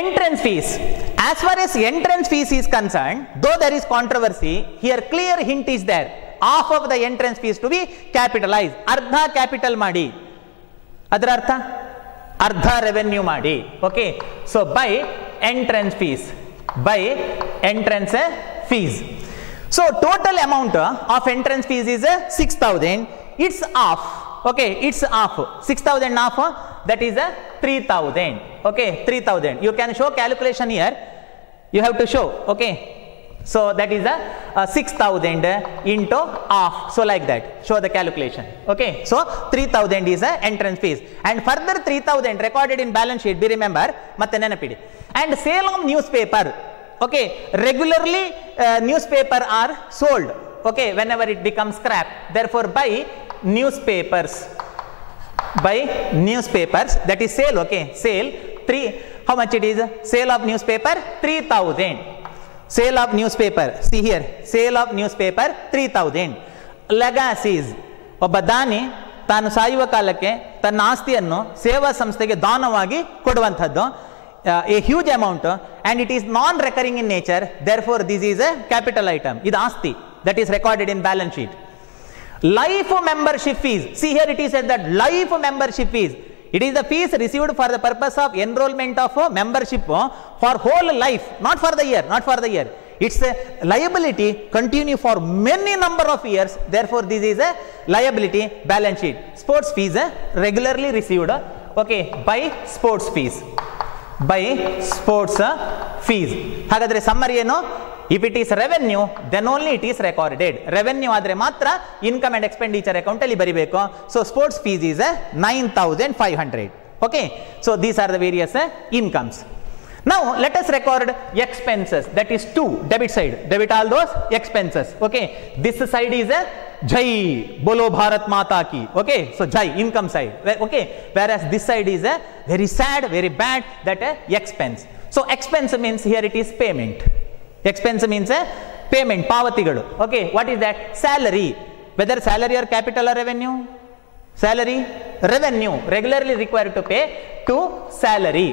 entrance fees. As far as entrance fees is concerned, though there is controversy, here clear hint is there. Half of the entrance fees to be capitalized. Ardha capital ಮಾಡಿ. ಅದರ ಅರ್ಥ ಅರ್ಧ revenue ಮಾಡಿ. Okay, so by entrance fees, by entrance fees. So total amount of entrance fees is 6,000. It's of. Okay, it's of 6,000 of, that is 3,000. okay, 3,000. You can show calculation here, you have to show. Okay, so that is 6,000 into half, so like that show the calculation. Okay, so 3,000 is entrance fees, and further 3,000 recorded in balance sheet. Be remember matte nenapidi. And sale of newspaper. Okay, regularly newspaper are sold, okay, whenever it becomes scrap. Therefore buy newspapers, by newspapers, that is sale. Okay, sale 3, how much it is? Sale of newspaper 3,000. Sale of newspaper, see here, sale of newspaper 3,000. Legacies, ಒಬ್ಬ ದಾನಿ ತಾನು ಸಾಯುವ ಕಾಲಕ್ಕೆ ತನ್ನ ಆಸ್ತಿಯನ್ನು ಸೇವಾ ಸಂಸ್ಥೆಗೆ ದಾನವಾಗಿ ಕೊಡುವಂಥದ್ದು, a huge amount, and it is non recurring in nature. Therefore this is a capital item. ಇದು ಆಸ್ತಿ, that is recorded in balance sheet. Life membership fees, see here it is said that life membership fees, it is the fees received for the purpose of enrollment of membership for whole life, not for the year, not for the year. It's a liability continue for many number of years. Therefore this is a liability balance sheet. Sports fees regularly received, okay, by sports fees, by sports fees. ಹಾಗಾದ್ರೆ summary ಏನು? If it is revenue, then only it is recorded. Revenue ಆದರೆ ಮಾತ್ರ income and expenditure account ಅಲ್ಲಿ ಬರಿಬೇಕು. So sports fees is 9,500. Okay, so these are the various incomes. Now let us record expenses, that is 2, debit side, debit all those expenses. Okay, this side is Jai Bolo Bharat Mata Ki. Okay, so Jai, income side. Okay, whereas this side is very sad, very bad, that expense. So expense means here it is payment. Expense means payment, ಪಾವತಿಗಳು. Okay, what is that? Salary, whether salary or capital or revenue? Salary, revenue, regularly required to pay to salary.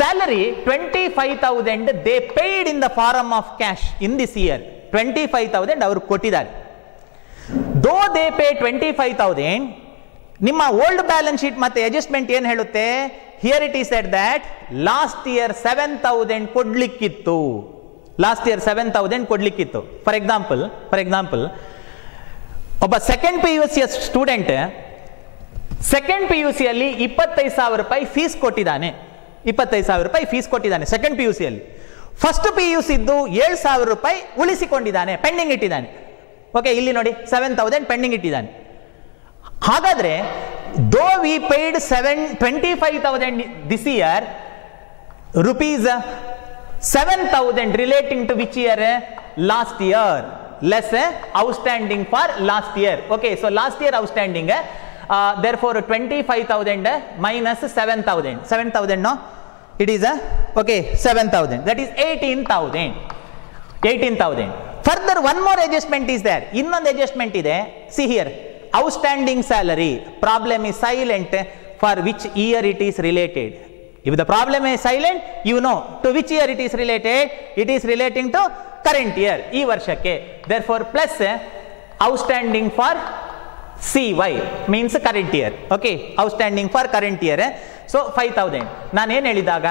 Salary 25,000 they paid in the form of cash in this year. 25,000 ಅವರು ಕೊಟ್ಟಿದ್ದಾರೆ. Though they pay 25,000, ನಿಮ್ಮ old balance sheet ಮತ್ತೆ adjustment ಏನು ಹೇಳುತ್ತೆ? Here it is said that last year 7,000 ಕೊಡ್ಲಿಕ್ಕಿತ್ತು. Last year 7,000 ಕೊಡ್ಲಿಕ್ಕಿತ್ತು. For example ಒಬ್ಬ second PUC student second PUC ಅಲ್ಲಿ 25,000 ರೂಪಾಯಿ ಫೀಸ್ ಕೊಟ್ಟಿದ್ದಾನೆ. 25,000 ರೂಪಾಯಿ ಫೀಸ್ ಕೊಟ್ಟಿದ್ದಾನೆ ಸೆಕೆಂಡ್ PUC ಅಲ್ಲಿ. ಫಸ್ಟ್ PUC ಇದ್ದು 7,000 ರೂಪಾಯಿ ಉಳಿಸಿಕೊಂಡಿದ್ದಾನೆ, ಪೆಂಡಿಂಗ್ ಇಟ್ಟಿದ್ದಾನೆ. ಓಕೆ, ಇಲ್ಲಿ ನೋಡಿ 7,000 ಪೆಂಡಿಂಗ್ ಇಟ್ಟಿದ್ದಾನೆ. ಹಾಗಾದ್ರೆ ದೋ V paid 25,000 this year, rupees 7,000 relating to which year? Last year, less outstanding for last year. Okay, so last year outstanding, therefore 25,000 minus 7,000. 7,000 no, it is okay, 7,000, that is 18,000. 18,000. Further one more adjustment is there. Innond adjustment ide, see here, outstanding salary. Problem is silent for which year it is related. If the problem is silent, you know to which year it is related. It is relating to current year, ee varshakke. Therefore plus outstanding for CY means current year. Okay, outstanding for current year. So 5,000. ನಾನು ಏನು ಹೇಳಿದಾಗ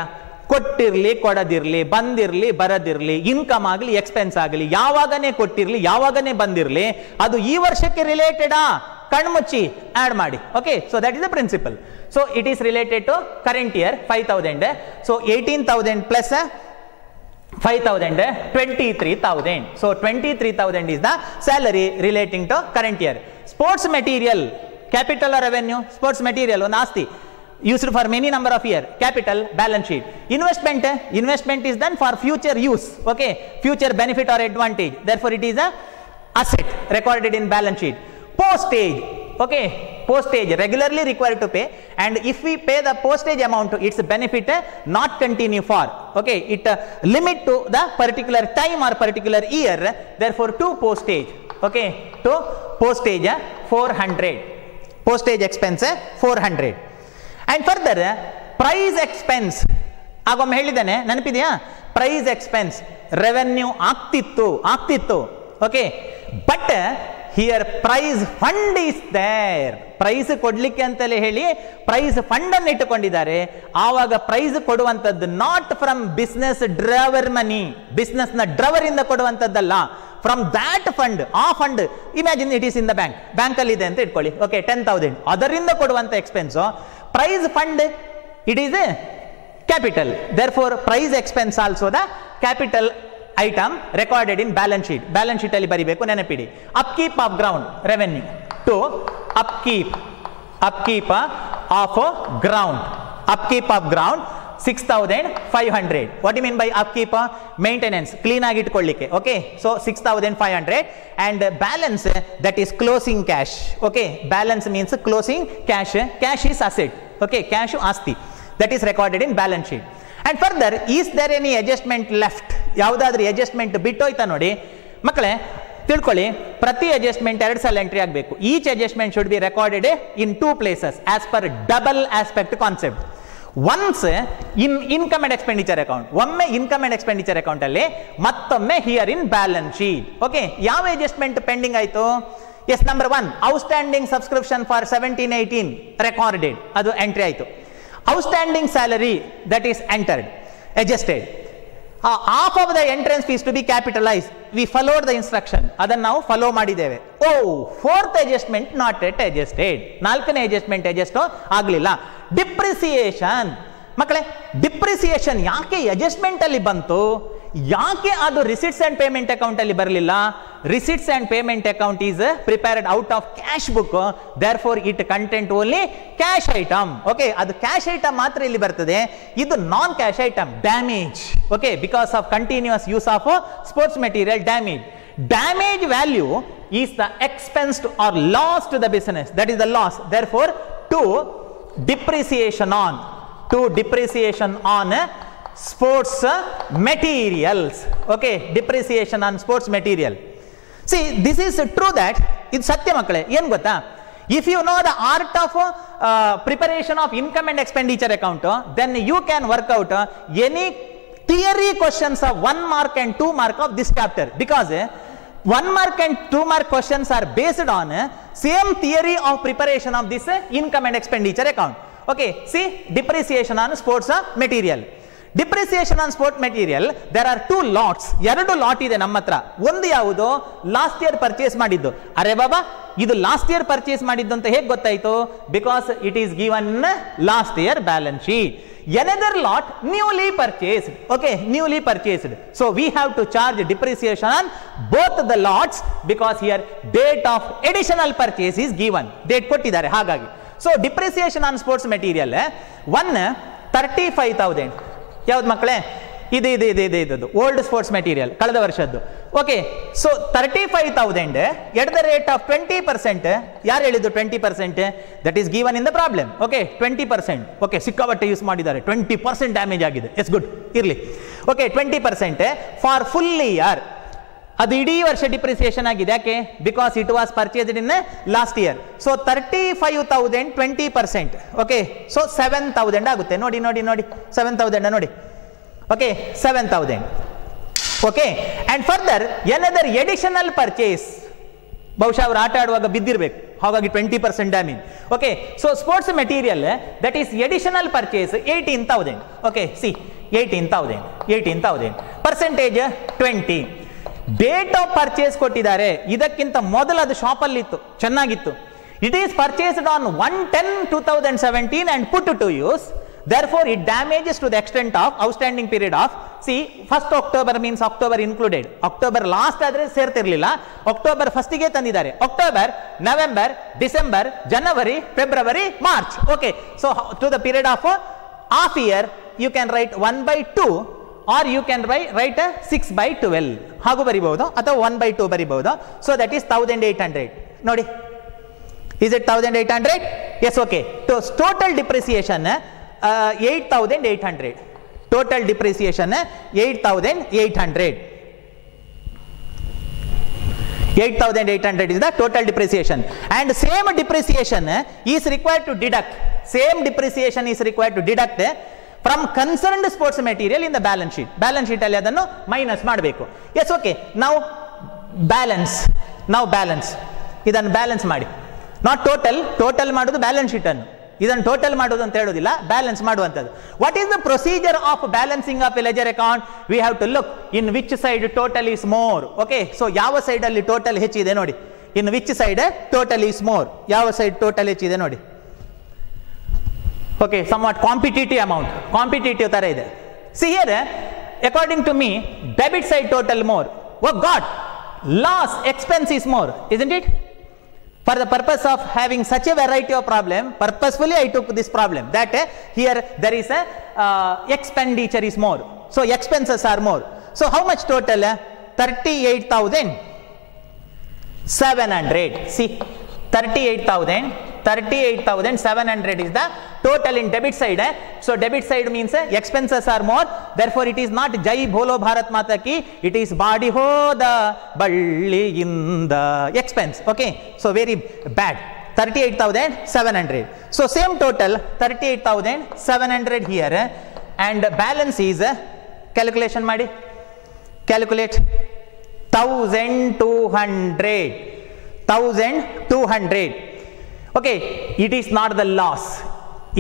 ಕೊಟ್ಟಿರಲಿ ಕೊಡದಿರಲಿ ಬಂದಿರಲಿ ಬರದಿರಲಿ income ಆಗಲಿ expense ಆಗಲಿ ಯಾವಾಗನೇ ಕೊಟ್ಟಿರಲಿ ಯಾವಾಗನೇ ಬಂದಿರಲಿ ಅದು ಈ ವರ್ಷಕ್ಕೆ ರಿಲೇಟೆಡಾ ಕಣ್ಮುಚ್ಚಿ add ಮಾಡಿ. Okay, so that is the principle. So it is related to current year 5,000. So 18,000 plus 5,000, 23,000. So 23,000 is the salary relating to current year. Sports material, capital or revenue? Sports material one asti used for many number of year, capital, balance sheet. Investment is done for future use. Okay, future benefit or advantage. Therefore it is a asset recorded in balance sheet. Postage. Okay, postage regularly required to pay, and if we pay the postage amount, its benefit not continue for. Okay, it limit to the particular time or particular year. Therefore to postage. Okay, to postage 400. Postage expense 400. And further prize expense ಆಗೊಮ್ಮೆ ಹೇಳಿದ್ದೇನೆ, ನೆನಪಿದೆಯಾ? Prize expense revenue ಆಗ್ತಿತ್ತು. Okay, but here price fund is there. Prize ಕೊಡ್ಲಿಕ್ಕೆ ಅಂತಲೇ ಹೇಳಿ prize fund ಅನ್ನು ಇಟ್ಟುಕೊಂಡಿದ್ದಾರೆ. ಆವಾಗ ಪ್ರೈಸ್ ಕೊಡುವಂತದ್ದು not from business driver money, business ನ ಡ್ರೈವರ್ ಇಂದ ಕೊಡುವಂತದ್ದಲ್ಲ, ಫ್ರಮ್ ದ್ಯಾಟ್ ಫಂಡ್. ಆ fund imagine it is in the bank ಅಲ್ಲಿ ಇದೆ ಅಂತ ಇಟ್ಕೊಳ್ಳಿ. ಓಕೆ, 10,000 ಅದರಿಂದ ಕೊಡುವಂತ expense. Price fund it is capital, therefore prize expense also the capital item recorded in balance sheet. Balance sheet ಅಲ್ಲಿ ಬರಿಬೇಕು, ನೆನಪಿಡಿ. Upkeep of ground revenue to upkeep of ground. Upkeep of ground 6,500. What you mean by upkeep? Maintenance, clean ಆಗಿ ಇಟ್ಕೊಳ್ಳಿಕ್ಕೆ. Okay, so 6,500 and balance that is closing cash. Okay, balance means closing cash. Cash is asset. Okay, cash ಆಸ್ತಿ, that is recorded in balance sheet. And further, is there any adjustment left? ಯಾವುದಾದ್ರೂ adjustment ಬಿಟ್ಟೋಯ್ತಾ ನೋಡಿ ಮಕ್ಕಳೇ, ತಿಳ್ಕೊಳ್ಳಿ. ಪ್ರತಿ adjustment 2 ಸಲ entry ಆಗಬೇಕು. Each adjustment should be recorded in 2 places as per double aspect concept. Once in income and expenditure account, ಒಮ್ಮೆ income and expenditure account ಅಲ್ಲಿ, ಮತ್ತೊಮ್ಮೆ here in balance sheet. Okay, ಯಾವ ಅಡ್ಜಸ್ಟ್ಮೆಂಟ್ ಪೆಂಡಿಂಗ್ ಆಯ್ತು? Yes, number 1 outstanding subscription for 17-18 recorded, ಅದು entry ಆಯ್ತು. Outstanding salary that is entered, adjusted. Half of the entrance fees to be capitalized. We followed the instruction. ಅದನ್ನು ನಾವು follow ಮಾಡಿದ್ದೇವೆ. Fourth adjustment not at adjusted. 4ನೇ adjustment adjust ಆಗಲಿಲ್ಲ. Depreciation ಮಕ್ಕಳೇ, depreciation ಯಾಕೆ adjustment ಅಲ್ಲಿ ಬಂತು? ಯಾಕೆ ಅದು ರಿಸಿಟ್ಸ್ ಅಂಡ್ ಪೇಮೆಂಟ್ ಅಕೌಂಟ್ ಅಲ್ಲಿ ಬರಲಿಲ್ಲ? Receipts and payment account is prepared out of cash book, therefore it content only cash item. Okay, ಅದು ಕ್ಯಾಶ್ ಐಟಮ್ ಮಾತ್ರ ಇಲ್ಲಿ ಬರ್ತದೆ, ಇದು non cash item. Damage, okay, because of continuous use of sports material. Damage value is the expense or loss to the business, that is the loss. Therefore to depreciation on sports materials. Okay, depreciation on sports material. See, this is true that ಇದು ಸತ್ಯ ಮಕ್ಕಳೇ. ಏನು ಗೊತ್ತಾ, if you know the art of preparation of income and expenditure account, then you can work out any theory questions of 1 mark and 2 mark of this chapter, because 1 mark and 2 mark questions are based on same theory of preparation of this income and expenditure account. Okay, see, depreciation on sports material. Depreciation on sport material, there are 2 lots. 2 lot ಇದೆ ನಮ್ಮ ಹತ್ರ. ಒಂದು ಯಾವುದು? Last year purchase ಮಾಡಿದ್ದು. ಅರೆ ಬಾಬಾ, ಇದು last year purchase ಮಾಡಿದ್ದು ಅಂತ ಹೇಗೆ ಗೊತ್ತಾಯ್ತು? Because it is given last year balance sheet. Another lot newly purchased. Okay, newly purchased. So we have to charge depreciation on both the lots, because here date of additional purchase is given. Date ಕೊಟ್ಟಿದ್ದಾರೆ ಹಾಗಾಗಿ. So depreciation on sports material 35,000. ಯಾವ್ದು ಮಕ್ಕಳೇ? ಇದು old sports material ಕಳೆದ ವರ್ಷದ್ದು. Okay, so 35,000 at the rate of 20%. ಯಾರು ಹೇಳಿದ್ದು 20%? That is given in the problem. Okay, 20%. Okay, ಸಿಕ್ಕಾಪಟ್ಟೆ ಯೂಸ್ ಮಾಡಿದ್ದಾರೆ. 20% ಡ್ಯಾಮೇಜ್ ಆಗಿದೆ. ಎಸ್, ಗುಡ್, ಇರಲಿ. Okay, 20% for full year. ಅದು ಇಡೀ ವರ್ಷ ಡಿಪ್ರಿಸಿಯೇಷನ್ ಆಗಿದೆ. ಯಾಕೆ? Because it was purchased in last year. So 35,000 20%. Okay, so 7,000 ಆಗುತ್ತೆ. ನೋಡಿ 7,000 ನೋಡಿ. Okay, 7,000. Okay, and further another additional purchase. ಬಹುಶಃ ಅವರು ಆಟ ಆಡುವಾಗ ಬಿದ್ದಿರಬೇಕು, ಹಾಗಾಗಿ 20% damage. Okay, so sports material that is additional purchase 18,000. Okay, C 18,000 percentage 20. Date of purchase ಕೊಟ್ಟಿದ್ದಾರೆ. ಇದಕ್ಕಿಂತ ಮೊದಲು ಅದು ಶಾಪಲ್ಲಿ ಇತ್ತು, ಚೆನ್ನಾಗಿತ್ತು. It is purchased on 1/10/2017 and put to use. Therefore it damages to the extent of outstanding period of, see, 1st October means October included. October last ಆದ್ರೆ ಸೇರ್ತಿರ್ಲಿಲ್ಲ, October 1st ಗೆ ತಂದಿದ್ದಾರೆ. October, November, December, January, February, March. Okay, so to the period of half year you can write 1/2 or you can write 6/12 ಹಾಗೂ ಬರಿಬಹುದು, ಅಥವಾ 1/2 ಬರಿಬಹುದು. So that is 1,800. ನೋಡಿ, is it 1,800? Yes. Okay, so total depreciation 8,800. Total depreciation 8,800. 8,800 is the total depreciation, and same depreciation is required to deduct, same depreciation is required to deduct from concerned sports material in the balance sheet. Balance sheet ಅಲ್ಲಿ ಅದನ್ನು minus ಮಾಡಬೇಕು. Yes okay, ನಾವು balance ಇದನ್ನು balance ಮಾಡಿ, not total ಮಾಡೋದು balance sheet ಅನ್ನು, ಇದನ್ನು total ಮಾಡೋದು ಅಂತ ಹೇಳೋದಿಲ್ಲ, ಬ್ಯಾಲೆನ್ಸ್ ಮಾಡುವಂಥದ್ದು. What is the procedure of balancing of a ledger account? We have to look in which side total is more. Okay, so ಯಾವ ಸೈಡ್ ಅಲ್ಲಿ ಟೋಟಲ್ ಹೆಚ್ಚಿದೆ ನೋಡಿ, in which side total is more, ಯಾವ side total ಹೆಚ್ಚಿದೆ ನೋಡಿ. Okay, somewhat competitive ತರ ಇದೆ. See here, according to me, debit side total more. Oh god, loss expense is more, isn't it? For the purpose of having such a variety of problem, purposefully I took this problem that here there is a expenditure is more, so expenses are more. So how much total? 38,700. see, 38,700 is the total in debit side. So debit side means expenses are more, therefore it is not Jai Bolo Bharat Mata Ki, it is Badi Hoda Balli in the expense. Okay, so very bad. 38,700. So same total 38,700 here, and balance is calculation madi, calculate 1,200. Okay, it is not the loss.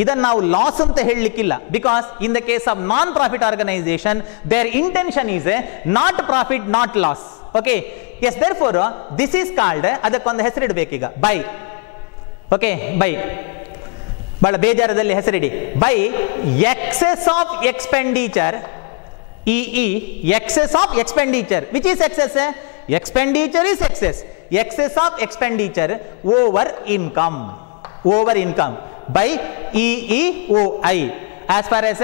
ಇದನ್ನು ನಾವು loss ಅಂತ ಹೇಳಲಿಕ್ಕಿಲ್ಲ, because in the case of non profit organisation their intention is not profit not loss. Okay, yes, therefore this is called, ಅದಕ್ಕೊಂದು ಹೆಸರಿಡಬೇಕೀಗ, by. Okay, by, ಬಹಳ ಬೇಜಾರದಲ್ಲಿ ಹೆಸರಿಡಿ, by excess of expenditure, excess of expenditure. Which is excess? Expenditure is excess of expenditure over income by EEOI. As far as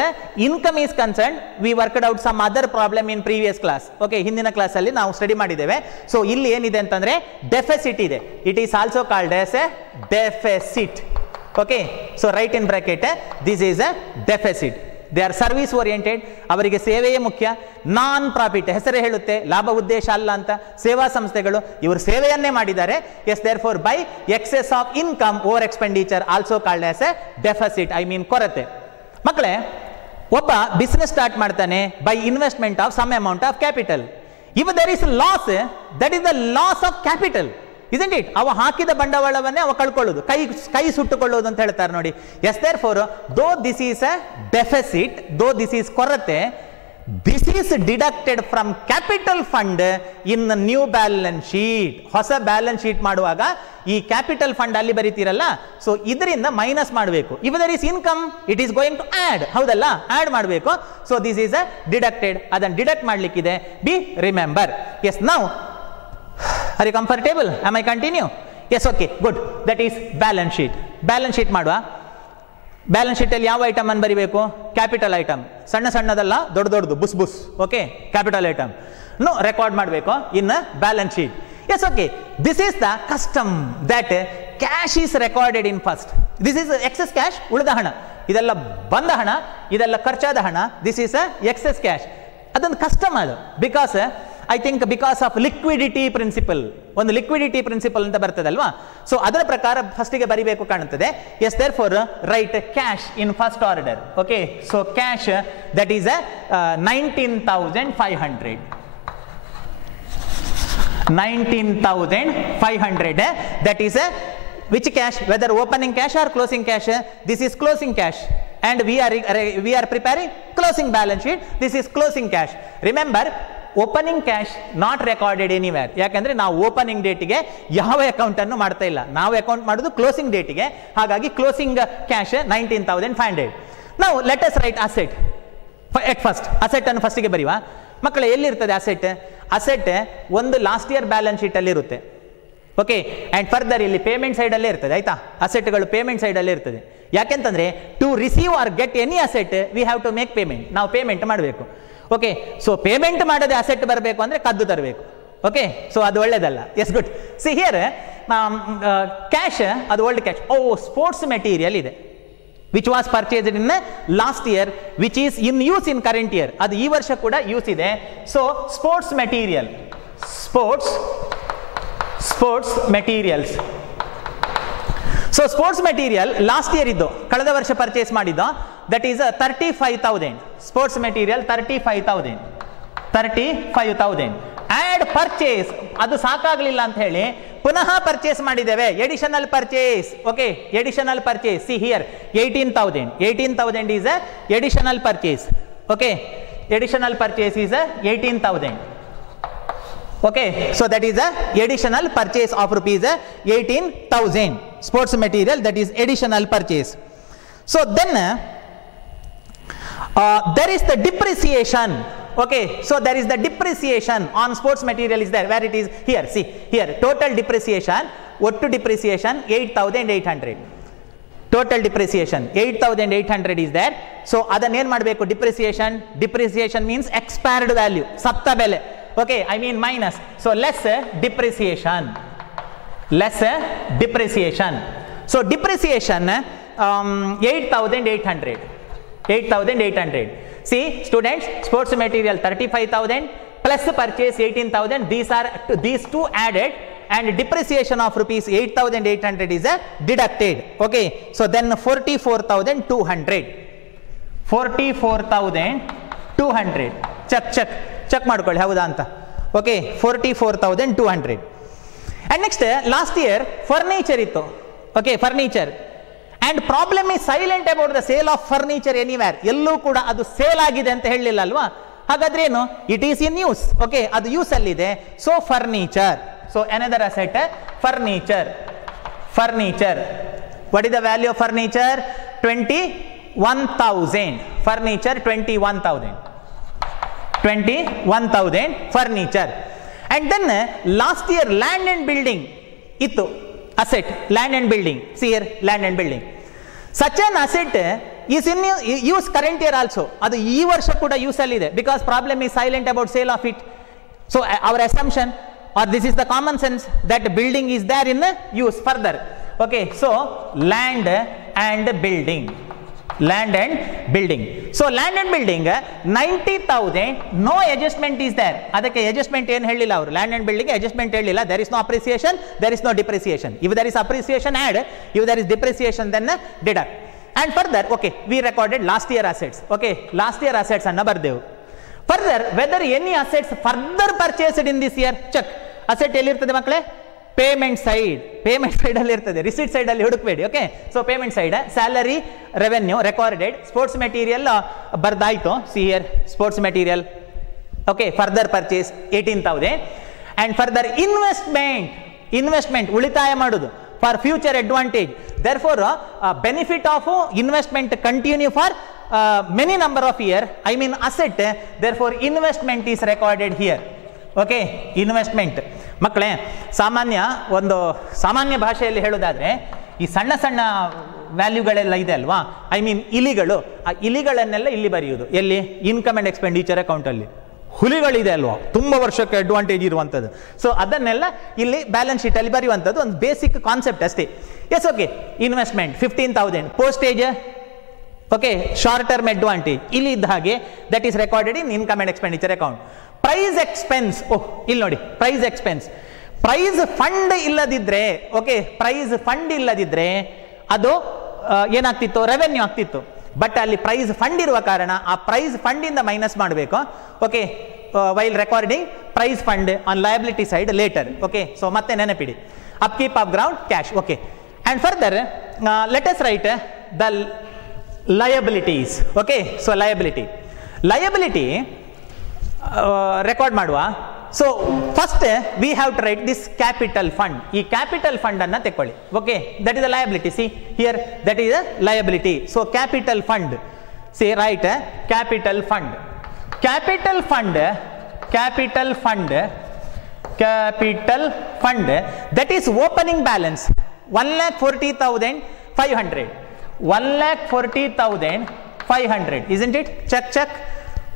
income is concerned, we worked out some other problem in previous class. Okay, ಹಿಂದಿನ class ಅಲ್ಲಿ ನಾವು study ಮಾಡಿದ್ದೇವೆ. So ಇಲ್ಲಿ ಏನಿದೆ ಅಂತಂದ್ರೆ deficit ಇದೆ, it is also called as a deficit. Okay, so right in bracket, this is A deficit. They are service oriented, ಅವರಿಗೆ ಸೇವೆಯೇ ಮುಖ್ಯ. ನಾನ್ ಪ್ರಾಫಿಟ್, ಹೆಸರೇ ಹೇಳುತ್ತೆ ಲಾಭ ಉದ್ದೇಶ ಅಲ್ಲ ಅಂತ, ಸೇವಾ ಸಂಸ್ಥೆಗಳು ಇವರು ಸೇವೆಯನ್ನೇ ಮಾಡಿದ್ದಾರೆ. Yes, therefore by excess of income over expenditure also called as a deficit, I mean ಕೊರತೆ. ಮಕ್ಕಳೇ, ಒಬ್ಬ ಬಿಸ್ನೆಸ್ ಸ್ಟಾರ್ಟ್ ಮಾಡ್ತಾನೆ by investment of some amount of capital. If there is loss, that is the loss of capital, isn't it? ಅವ ಹಾಕಿದ ಬಂಡವಾಳವನ್ನೇ ಅವ ಕಳ್ಕೊಳ್ಳೋದು, ಕೈ ಸುಟ್ಟುಕೊಳ್ಳೋದು ಅಂತ ಹೇಳ್ತಾರೆ ನೋಡಿ. Yes, therefore though this is a deficit, though this is ಕೊರತೆ, this is deducted from capital fund in new balance sheet. ಹೊಸ balance sheet ಮಾಡುವಾಗ ಈ ಕ್ಯಾಪಿಟಲ್ ಫಂಡ್ ಅಲ್ಲಿ ಬರೀತೀರಲ್ಲ, ಸೊ ಇದರಿಂದ ಮೈನಸ್ ಮಾಡಬೇಕು. If there is income, it is going to add, ಹೌದಲ್ಲ, add ಮಾಡಬೇಕು. So this is a deducted, ಅದನ್ನು ಡಿಡಕ್ಟ್ ಮಾಡಲಿಕ್ಕಿದೆ. Be remember. Yes, now are you comfortable? Am I continue? Yes, okay, good. That is balance sheet. Balance sheet ಮಾಡುವ. Balance sheet ಅಲ್ಲಿ ಯಾವ item ಅನ್ನು ಬರಿಬೇಕು? Capital item, ಸಣ್ಣ ಸಣ್ಣದಲ್ಲ, ದೊಡ್ಡ ದೊಡ್ಡದು, ಬುಸ್ ಬುಸ್. ಓಕೆ, ಕ್ಯಾಪಿಟಲ್ ಐಟಮ್ ರೆಕಾರ್ಡ್ ಮಾಡಬೇಕು in balance sheet. Yes, okay, this is the custom that cash is recorded in first. This is excess cash, ಉಳಿದ ಹಣ, ಇದೆಲ್ಲ ಬಂದ ಹಣ, ಇದೆಲ್ಲ ಖರ್ಚಾದ ಹಣ. This is excess cash. ಅದೊಂದು ಕಸ್ಟಮ್ ಅದು, because I think because of liquidity principle, ಒಂದು ಲಿಕ್ವಿಡಿಟಿ ಪ್ರಿನ್ಸಿಪಲ್ ಅಂತ ಬರ್ತದಲ್ವಾ, ಸೊ ಅದರ ಪ್ರಕಾರ ಫಸ್ಟಿಗೆ ಬರಿಬೇಕು ಕಾಣುತ್ತದೆ. Yes, therefore write cash in first order. Okay, so cash that is 19,500. 19,500, that is which cash, whether opening cash or closing cash? This is closing cash, and we are preparing closing balance sheet. This is closing cash. Remember, opening cash not recorded anywhere. ಯಾಕಂದ್ರೆ ನಾವು opening ಡೇಟಿಗೆ ಯಾವ account ಅನ್ನು ಮಾಡ್ತಾ ಇಲ್ಲ, ನಾವು account ಮಾಡೋದು closing ಡೇಟಿಗೆ. ಹಾಗಾಗಿ ಕ್ಲೋಸಿಂಗ್ ಕ್ಯಾಶ್ 19,500. ನಾವು let us write asset at first. Asset ಅನ್ನು ಫಸ್ಟಿಗೆ ಬರೀವಾ ಮಕ್ಕಳೇ? ಎಲ್ಲಿರ್ತದೆ ಅಸೆಟ್? ಅಸೆಟ್ ಒಂದು ಲಾಸ್ಟ್ ಇಯರ್ ಬ್ಯಾಲೆನ್ಸ್ ಶೀಟ್ ಅಲ್ಲಿ ಇರುತ್ತೆ. ಓಕೆ, ಅಂಡ್ ಫರ್ದರ್ ಇಲ್ಲಿ ಪೇಮೆಂಟ್ ಸೈಡ್ ಅಲ್ಲೇ ಇರ್ತದೆ. ಆಯ್ತಾ, ಅಸೆಟ್ಗಳು ಪೇಮೆಂಟ್ ಸೈಡ್ ಅಲ್ಲೇ ಇರ್ತದೆ. ಯಾಕೆಂತಂದ್ರೆ to receive or get any asset we have to make payment. ನಾವು ಪೇಮೆಂಟ್ ಮಾಡಬೇಕು. ಓಕೆ, ಸೊ ಪೇಮೆಂಟ್ ಮಾಡದೆ ಅಸೆಟ್ ಬರಬೇಕು ಅಂದ್ರೆ ಕದ್ದು ತರಬೇಕು. ಓಕೆ, ಸೊ ಅದು ಒಳ್ಳೇದಲ್ಲ. Yes, good. See here cash, ಅದು old cash. Oh, sports material ಇದೆ which was purchased in last year, which is in use in current year. ಅದು ಈ ವರ್ಷ ಕೂಡ ಯೂಸ್ ಇದೆ. So sports material, sports sports materials. So sports material last year ಇದ್ದು, ಕಳೆದ ವರ್ಷ ಪರ್ಚೇಸ್ ಮಾಡಿದ್ದು, that is 35,000. Sports material 35,000. Add purchase, ಅದು ಸಾಕಾಗಲಿಲ್ಲ ಅಂತ ಹೇಳಿ ಪುನಃ ಪರ್ಚೇಸ್ ಮಾಡಿದ್ದೇವೆ, additional purchase. Okay, additional purchase. See here 18,000 is a additional purchase. Okay, additional purchase is 18,000. Okay, so that is a additional purchase of rupees 18,000. Sports material, that is additional purchase. So then there is the depreciation. Okay, so there is the depreciation on sports material is there, where it is here. See here, total depreciation, what to depreciation 8,800. Total depreciation 8,800 is there. So adan ಏನು ಮಾಡಬೇಕು? Depreciation means expired value, ಸತ್ತ ಬೆಲೆ. Okay, I mean minus. So less depreciation. So depreciation 8,800. See students, sports material 35,000 plus purchase 18,000. These two added, and depreciation of rupees 8,800 is deducted. Okay, so then 44,200. 44,200. check ಮಾಡ್ಕೊಳ್ಳಿ ಹೌದಾ ಅಂತ. Okay, 44,200. and next last year furniture ಇತ್ತು. Okay, furniture, and problem is silent about the sale of furniture anywhere. ಎಲ್ಲೂ ಕೂಡ ಅದು sale ಆಗಿದೆ ಅಂತ ಹೇಳಲಿಲ್ಲ ಅಲ್ವಾ? ಹಾಗಾದ್ರೆ ಏನು? It is in use. Okay, ಅದು ಯೂಸ್ ಅಲ್ಲಿದೆ. So furniture. So another asset, furniture. What is the value of furniture? 21,000. Furniture 21,000 furniture. And then last year land and building ittu asset, land and building. See here, land and building. Such an asset is in use current year also. Adu ee varsha kuda use alli ide, because problem is silent about sale of it. So our assumption, or this is the common sense, that building is there in use further. Okay, so land and building. So land and building 90,000, no adjustment is there. Adakke adjustment ಏನು ಹೇಳಿಲ್ಲ ಅವರು. land and building adjustment ಹೇಳಿಲ್ಲ. there is no appreciation, there is no depreciation. If there is appreciation, add. If there is depreciation, then deduct. And further, okay, we recorded last year assets. Okay, last year assets ಅನ್ನ ಬರ್ದೆವು. Further, whether any assets further purchased in this year, check. Asset ಎಲ್ಲಿರ್ತದೆ ಮಕ್ಕಳೇ? Payment side ಅಲ್ಲಿ ಇರ್ತದೆ, receipt side ಅಲ್ಲಿ ಹುಡುಕಬೇಡಿ. Okay, so payment side, salary, revenue recorded. Sports material ಬರ್ದಾಯ್ತು. See here sports material. Okay, further purchase 18,000. And further investment ಉಳಿತಾಯ ಮಾಡೋದು for future advantage. Therefore benefit of investment continue for many number of year, I mean asset, therefore investment is recorded here. Okay, investment ಮಕ್ಕಳೇ, ಸಾಮಾನ್ಯ ಭಾಷೆಯಲ್ಲಿ ಹೇಳೋದಾದ್ರೆ ಈ ಸಣ್ಣ ವ್ಯಾಲ್ಯೂಗಳೆಲ್ಲ ಇದೆ ಅಲ್ವಾ, ಐ ಮೀನ್ ಇಲಿಗಳು, ಆ ಇಲಿಗಳನ್ನೆಲ್ಲ ಇಲ್ಲಿ ಬರೆಯುವುದು. ಎಲ್ಲಿ? ಇನ್ಕಮ್ ಅಂಡ್ ಎಕ್ಸ್ಪೆಂಡಿಚರ್ ಅಕೌಂಟಲ್ಲಿ. ಹುಲಿಗಳಿದೆ ಅಲ್ವಾ, ತುಂಬ ವರ್ಷಕ್ಕೆ ಅಡ್ವಾಂಟೇಜ್ ಇರುವಂಥದ್ದು. ಸೊ ಅದನ್ನೆಲ್ಲ ಇಲ್ಲಿ ಬ್ಯಾಲೆನ್ಸ್ ಶೀಟಲ್ಲಿ ಬರೆಯುವಂಥದ್ದು ಒಂದು ಬೇಸಿಕ್ ಕಾನ್ಸೆಪ್ಟ್ ಅಷ್ಟೇ. Yes, okay, investment 15,000. Postage, okay, short term advantage ಇಲ್ಲಿ ಇದ್ದ ಹಾಗೆ, that is recorded in income and expenditure account. Price expense, ಇಲ್ಲಿ ನೋಡಿ, ಪ್ರೈಸ್ ಎಕ್ಸ್ಪೆನ್ಸ್. ಪ್ರೈಸ್ ಫಂಡ್ ಇಲ್ಲದಿದ್ರೆ, ಓಕೆ, ಪ್ರೈಸ್ ಫಂಡ್ ಇಲ್ಲದಿದ್ರೆ ಅದು ಏನಾಗ್ತಿತ್ತು? ರೆವೆನ್ಯೂ ಆಗ್ತಿತ್ತು. ಬಟ್ ಅಲ್ಲಿ ಪ್ರೈಸ್ ಫಂಡ್ ಇರುವ ಕಾರಣ ಆ ಪ್ರೈಸ್ ಫಂಡ್ ಇಂದ ಮೈನಸ್ ಮಾಡಬೇಕು. Okay, while recording prize fund on liability side later. Okay, so ಮತ್ತೆ ನೆನಪಿಡಿ, upkeep of ground cash. Okay, and further let us write the liabilities. Okay, so liability record ಮಾಡುವ. So first we have to write this capital fund. ಈ capital fund ಅನ್ನ ತೆಕ್ಕೊಳ್ಳಿ. Okay, that is a liability. See here, that is a liability. So capital fund, see write capital fund that is opening balance 1,40,500. 1,40,500, isn't it? Check.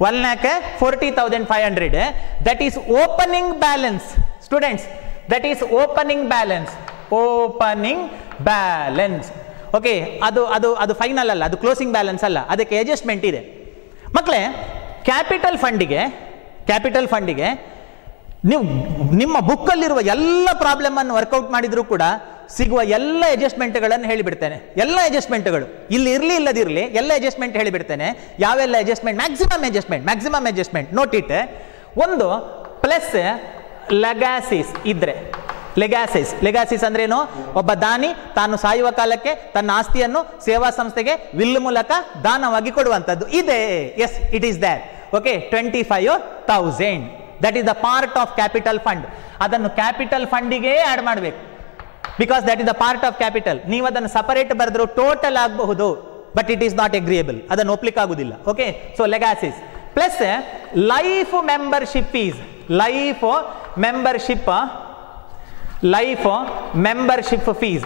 1,40,500. That is opening balance, students. That is opening balance. Okay, ಅದು final ಅಲ್ಲ, ಅದು closing balance ಅಲ್ಲ, ಅದಕ್ಕೆ adjustment ಇದೆ. ಮಕ್ಕಳೇ, capital ಫಂಡಿಗೆ ನೀವು ನಿಮ್ಮ ಬುಕ್ಕಲ್ಲಿರುವ ಎಲ್ಲ ಪ್ರಾಬ್ಲಮ್ ಅನ್ನು ವರ್ಕೌಟ್ ಮಾಡಿದ್ರು ಕೂಡ ಸಿಗುವ ಎಲ್ಲ ಅಡ್ಜಸ್ಟ್ಮೆಂಟ್ಗಳನ್ನು ಹೇಳಿಬಿಡ್ತೇನೆ. ಎಲ್ಲ ಅಡ್ಜಸ್ಟ್ಮೆಂಟ್ಗಳು ಇಲ್ಲಿ ಇರಲಿ ಇಲ್ಲದಿರಲಿ ಎಲ್ಲ ಅಡ್ಜಸ್ಟ್ಮೆಂಟ್ ಹೇಳಿಬಿಡ್ತೇನೆ. ಯಾವೆಲ್ಲ adjustment? Maximum adjustment note it. ಒಂದು ಪ್ಲಸ್ ಲೆಗಾಸಿಸ್ ಇದ್ರೆ, ಲೆಗಾಸಿಸ್ ಅಂದ್ರೇನು? ಒಬ್ಬ ದಾನಿ ತಾನು ಸಾಯುವ ಕಾಲಕ್ಕೆ ತನ್ನ ಆಸ್ತಿಯನ್ನು ಸೇವಾ ಸಂಸ್ಥೆಗೆ ವಿಲ್ ಮೂಲಕ ದಾನವಾಗಿ ಕೊಡುವಂಥದ್ದು ಇದೆ. Yes, it is that. Okay, 25,000 that is the part of capital fund. ಅದನ್ನು ಕ್ಯಾಪಿಟಲ್ ಫಂಡಿಗೆ ಆಡ್ ಮಾಡಬೇಕು, because that is the part of capital. ನೀವು ಅದನ್ನು ಸಪರೇಟ್ ಬರೆದ್ರು ಟೋಟಲ್ ಆಗಬಹುದು, but it is not agreeable, ಅದನ್ನು ಒಪ್ಲಿಕ್ಕೆ ಆಗುದಿಲ್ಲ. Okay, so legacies plus life membership fees. Life membership fees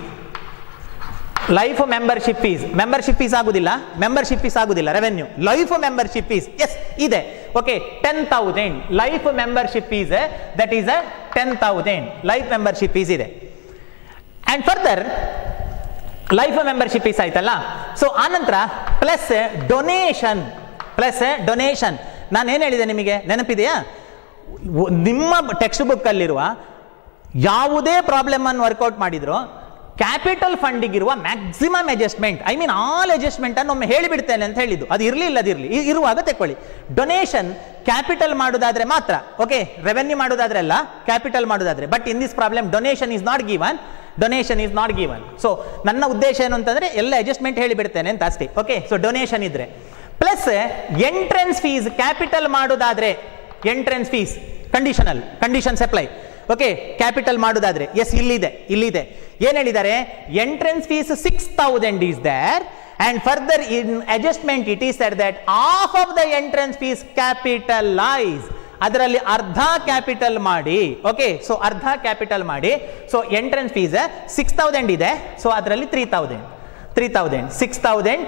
membership fees ಆಗುದಿಲ್ಲ, revenue. Life membership fees, yes ಇದೆ. Okay, 10,000 life membership fees, that is 10,000 life membership fees ಇದೆ. And further life membership fees ಆಯ್ತಲ್ಲ. So ಆನಂತರ plus donation. ನಾನೇನು ಹೇಳಿದೆ ನಿಮಗೆ ನೆನಪಿದೆಯಾ? ನಿಮ್ಮ ಟೆಕ್ಸ್ಟ್ ಬುಕ್ ಅಲ್ಲಿರುವ ಯಾವುದೇ ಪ್ರಾಬ್ಲಮ್ ಅನ್ನು ವರ್ಕೌಟ್ ಮಾಡಿದ್ರು ಕ್ಯಾಪಿಟಲ್ ಫಂಡಿಗಿರುವ maximum adjustment, I mean all adjustment ಅನ್ನು ಒಮ್ಮೆ ಹೇಳಿಬಿಡ್ತೇನೆ ಅಂತ ಹೇಳಿದ್ದು. ಅದು ಇರಲಿ ಇಲ್ಲದಿರಲಿ ಇರುವಾಗ ತೆಕ್ಕೊಳ್ಳಿ. ಡೊನೇಷನ್ ಕ್ಯಾಪಿಟಲ್ ಮಾಡೋದಾದ್ರೆ ಮಾತ್ರ, ಓಕೆ, ರೆವೆನ್ಯೂ ಮಾಡೋದಾದ್ರೆ ಅಲ್ಲ, ಕ್ಯಾಪಿಟಲ್ ಮಾಡೋದಾದ್ರೆ. But in this problem donation is not given. So ನನ್ನ ಉದ್ದೇಶ ಏನು ಅಂತಂದ್ರೆ ಎಲ್ಲ ಅಡ್ಜಸ್ಟ್ಮೆಂಟ್ ಹೇಳಿಬಿಡ್ತೇನೆ ಅಂತ ಅಷ್ಟೇ. ಓಕೆ, ಸೊ ಡೊನೇಷನ್ ಇದ್ರೆ ಪ್ಲಸ್ ಎಂಟ್ರೆನ್ಸ್ ಫೀಸ್. ಕ್ಯಾಪಿಟಲ್ ಮಾಡೋದಾದ್ರೆ entrance fees conditions apply. Okay, capital ಮಾಡೋದಾದ್ರೆ ಎಸ್, ಇಲ್ಲಿದೆ ಏನ್ ಹೇಳಿದ್ದಾರೆ? Entrance fees 6,000 is there, and further in adjustment it is said that half of the entrance fees capitalise. ಅದರಲ್ಲಿ ಅರ್ಧ capital ಮಾಡಿ. Okay, so ಅರ್ಧ capital ಮಾಡಿ. ಸೊ ಎಂಟ್ರೆನ್ಸ್ ಫೀಸ್ 6,000 ಇದೆ. ಸೊ ಅದರಲ್ಲಿ 3,000 6,000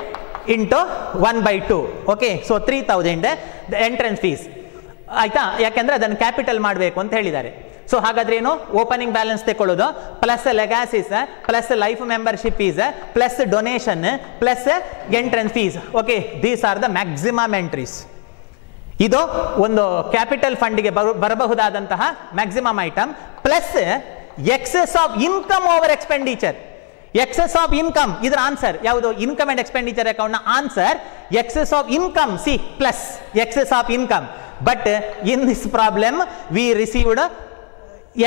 into 1/2. Okay, so 3,000 entrance fees ಆಯ್ತಾ? ಯಾಕೆಂದ್ರೆ ಅದನ್ನು ಕ್ಯಾಪಿಟಲ್ ಮಾಡಬೇಕು ಅಂತ ಹೇಳಿದ್ದಾರೆ. ಸೊ ಹಾಗಾದ್ರೆ ಏನು? ಓಪನಿಂಗ್ ಬ್ಯಾಲೆನ್ಸ್ ತೆಕೊಳ್ಳೋದು plus legacies plus life membership fees plus donation plus entrance fees. Okay, these are the maximum entries. ಇದು ಒಂದು ಕ್ಯಾಪಿಟಲ್ ಫಂಡ್ಗೆ ಬರಬಹುದಾದಂತಹ maximum item. Plus excess of income over expenditure. Excess of income ಇದರ answer ಯಾವುದು? Income and expenditure account ನ answer excess of income. See plus excess of income. But in this problem we received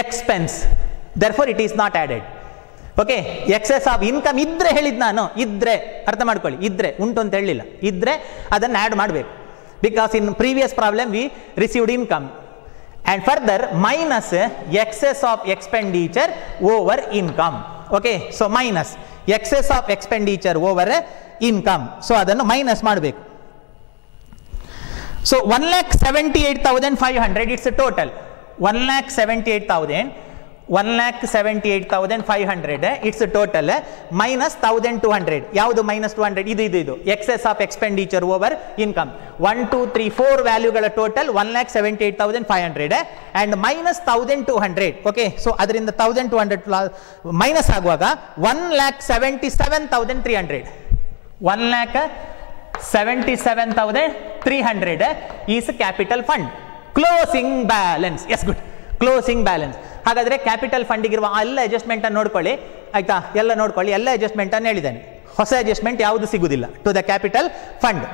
expense, therefore it is not added. Okay, excess of income ಇದ್ರೆ ಹೇಳಿದ್ ನಾನು, ಇದ್ರೆ ಅರ್ಥ ಮಾಡ್ಕೊಳ್ಳಿ, ಇದ್ರೆ ಉಂಟು ಅಂತ ಹೇಳಿಲ್ಲ, ಇದ್ರೆ ಅದನ್ನು ಆಡ್ ಮಾಡಬೇಕು. Because in previous problem we received income. And further minus excess of expenditure over income. Okay, so minus excess of expenditure over income. So ಅದನ್ನು ಮೈನಸ್ ಮಾಡಬೇಕು. So 1,78,500 it's total. 1,78,500 it's total minus 1,200. ಯಾವುದು minus 200? ಇದು excess of expenditure over income. 1 2 3 4 ವ್ಯಾಲ್ಯೂಗಳ total 1,78,500 and minus 1,200. Okay, so ಅದರಿಂದ 1,200 minus ಆಗುವಾಗ 1,77,300. 1,77,300 is capital fund. Closing balance. Yes, good, closing balance. ಹಾಗಾದ್ರೆ capital ಫಂಡಿಗಿರುವ ಎಲ್ಲ ಅಡ್ಜಸ್ಟ್ಮೆಂಟ್ ಅನ್ನು ನೋಡ್ಕೊಳ್ಳಿ ಆಯ್ತಾ? ಎಲ್ಲ ನೋಡ್ಕೊಳ್ಳಿ, ಎಲ್ಲ ಅಡ್ಜಸ್ಟ್ಮೆಂಟ್ ಅನ್ನು ಹೇಳಿದ್ದೇನೆ. ಹೊಸ ಅಡ್ಜಸ್ಟ್ಮೆಂಟ್ ಯಾವುದು ಸಿಗುವುದಿಲ್ಲ to the capital fund.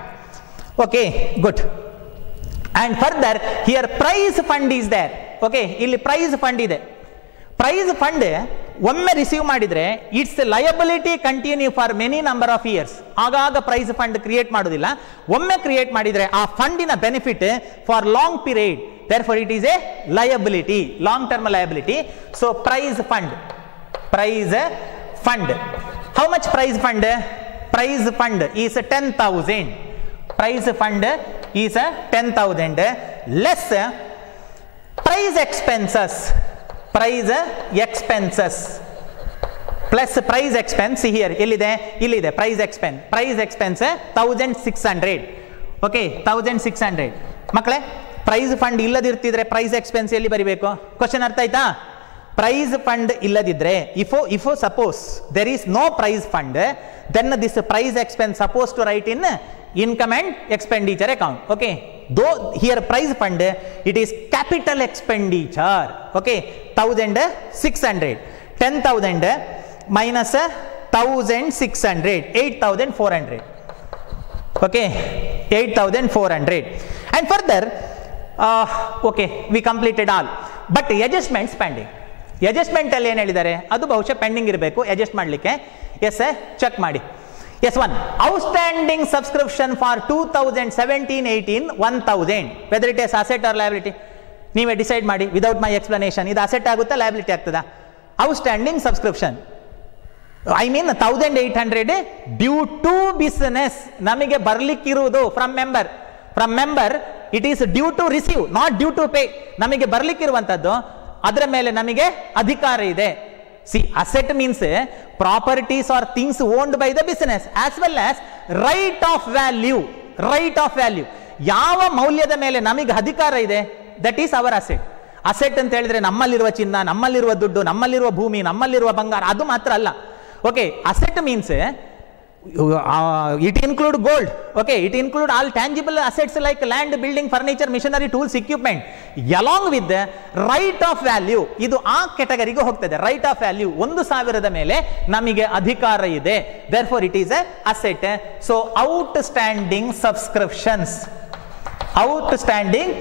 Okay, good. And further here price fund is there. Okay, ಇಲ್ಲಿ ಪ್ರೈಸ್ ಫಂಡ್ ಇದೆ. ಪ್ರೈಸ್ ಫಂಡ್ ಒಮ್ಮೆ ರಿಸೀವ್ ಮಾಡಿದ್ರೆ it's liability continue for many number of years. ಆಗಾಗ ಪ್ರೈಸ್ ಫಂಡ್ ಕ್ರಿಯೇಟ್ ಮಾಡೋದಿಲ್ಲ. ಒಮ್ಮೆ create ಮಾಡಿದ್ರೆ ಆ ಫಂಡಿನ benefit for long period, therefore it is a liability, long term liability. So prize fund how much prize fund? Prize fund is 10,000. Prize fund is 10,000 less prize expenses plus prize expense. Here illide prize expense 1,600. Okay, 1,600 ಮಕ್ಕಳೇ. Price fund ಇಲ್ಲದಿರ್ತಿದ್ರೆ price expense ಎಲ್ಲಿ ಬರಿಬೇಕು? Question ಅರ್ಥ ಆಯ್ತಾ? Price fund ಇಲ್ಲದಿದ್ರೆ if suppose there is no price fund, then this price expense suppose to write in income and expenditure account. Okay, though here prize fund, it is capital expenditure. Okay, 1,600, 10,000 minus 1,600, 8,400. Okay, 8,400. And further, okay, we completed all. But adjustments pending. Adjustment ಅಲ್ಲಿ ಏನು ಹೇಳಿದ್ದಾರೆ ಅದು ಬಹುಶಃ pending ಇರಬೇಕು adjust ಮಾಡಲಿಕ್ಕೆ. Yes check ಮಾಡಿ. Yes one, outstanding subscription for 2017-18 1,000, whether it is asset or liability ನೀವೇ decide ಮಾಡಿ ವಿದೌಟ್ ಮೈ ಎಕ್ಸ್ಪ್ಲನೇಷನ್. ಇದು ಅಸೆಟ್ ಆಗುತ್ತಾ ಲಯಬಿಲಿಟಿ ಆಗ್ತದಾ? Outstanding subscription I mean 1,800 due to business, ನಮಗೆ ಬರ್ಲಿಕ್ಕಿರುವುದು from member it is due to receive, not due to pay. ನಮಗೆ ಬರ್ಲಿಕ್ಕಿರುವಂತದ್ದು ಅದರ ಮೇಲೆ ನಮಗೆ ಅಧಿಕಾರ ಇದೆ. See, asset means properties or things owned by the business as well as right of value. Right of value, ಯಾವ ಮೌಲ್ಯದ ಮೇಲೆ ನಮಗೆ ಅಧಿಕಾರ ಇದೆ, that is our asset. Asset ಅಂತ ಹೇಳಿದ್ರೆ ನಮ್ಮಲ್ಲಿರುವ ಚಿನ್ನ, ನಮ್ಮಲ್ಲಿರುವ ದುಡ್ಡು, ನಮ್ಮಲ್ಲಿರುವ ಭೂಮಿ, ನಮ್ಮಲ್ಲಿರುವ ಬಂಗಾರ, ಅದು ಮಾತ್ರ ಅಲ್ಲ. Okay, asset means it include gold. Okay, it include all tangible assets like land, building, furniture, machinery, tools, equipment along with the right of value. ಇದು ಆ ಕ್ಯಾಟಗರಿಗೆ ಹೋಗ್ತದೆ. ರೈಟ್ ಆಫ್ ವ್ಯಾಲ್ಯೂ 1,000 ಮೇಲೆ ನಮಗೆ ಅಧಿಕಾರ ಇದೆ. therefore it is a asset. so outstanding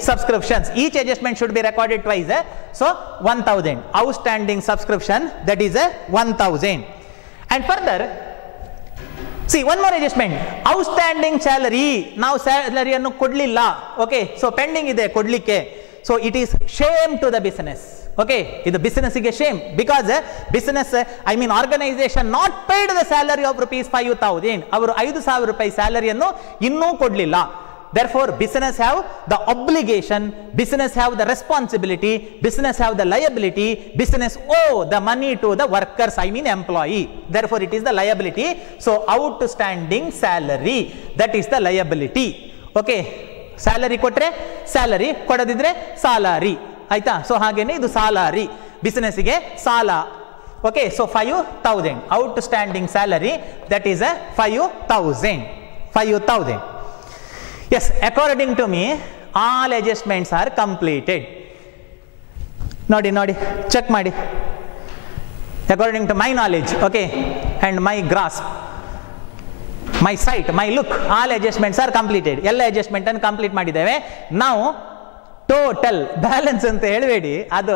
subscriptions, each adjustment should be recorded twice. so 1,000 outstanding subscription, that is a 1,000. and further, see one more adjustment, outstanding salary. ನಾವು salary ಅನ್ನು ಕೊಡ್ಲಿಲ್ಲ. Okay, so pending ಇದೆ ಕೊಡ್ಲಿಕ್ಕೆ. So it is shame to the business. Okay, ಇದು ಬಿಸಿನೆಸ್ಗೆ shame, because business I mean organization not paid the salary of ₹5,000. ಅವರು 5,000 ರೂಪಾಯಿ ಸ್ಯಾಲರಿಯನ್ನು ಇನ್ನೂ ಕೊಡ್ಲಿಲ್ಲ. therefore business have the obligation, business have the responsibility, business have the liability, business owe the money to the workers, I mean employee. therefore it is the liability. so outstanding salary, that is the liability. okay, salary ಕೊಟ್ರೆ salary, ಕೊಡದಿದ್ರೆ ಸಾಲಾರಿ. ಆಯ್ತಾ? So ಹಾಗೇನೆ ಇದು ಸಾಲಾರಿ, business ಗೆ ಸಾಲ. Okay, so 5,000 outstanding salary, that is a 5,000. Yes, according to me all adjustments are completed. ನೋಡಿ check ಮಾಡಿ. according to my knowledge, okay, and my grasp, my sight, my look, all adjustments are completed. ಎಲ್ಲ adjustment ಅನ್ನು complete ಮಾಡಿದ್ದೇವೆ. ನಾವು total balance ಅಂತ ಹೇಳಬೇಡಿ, ಅದು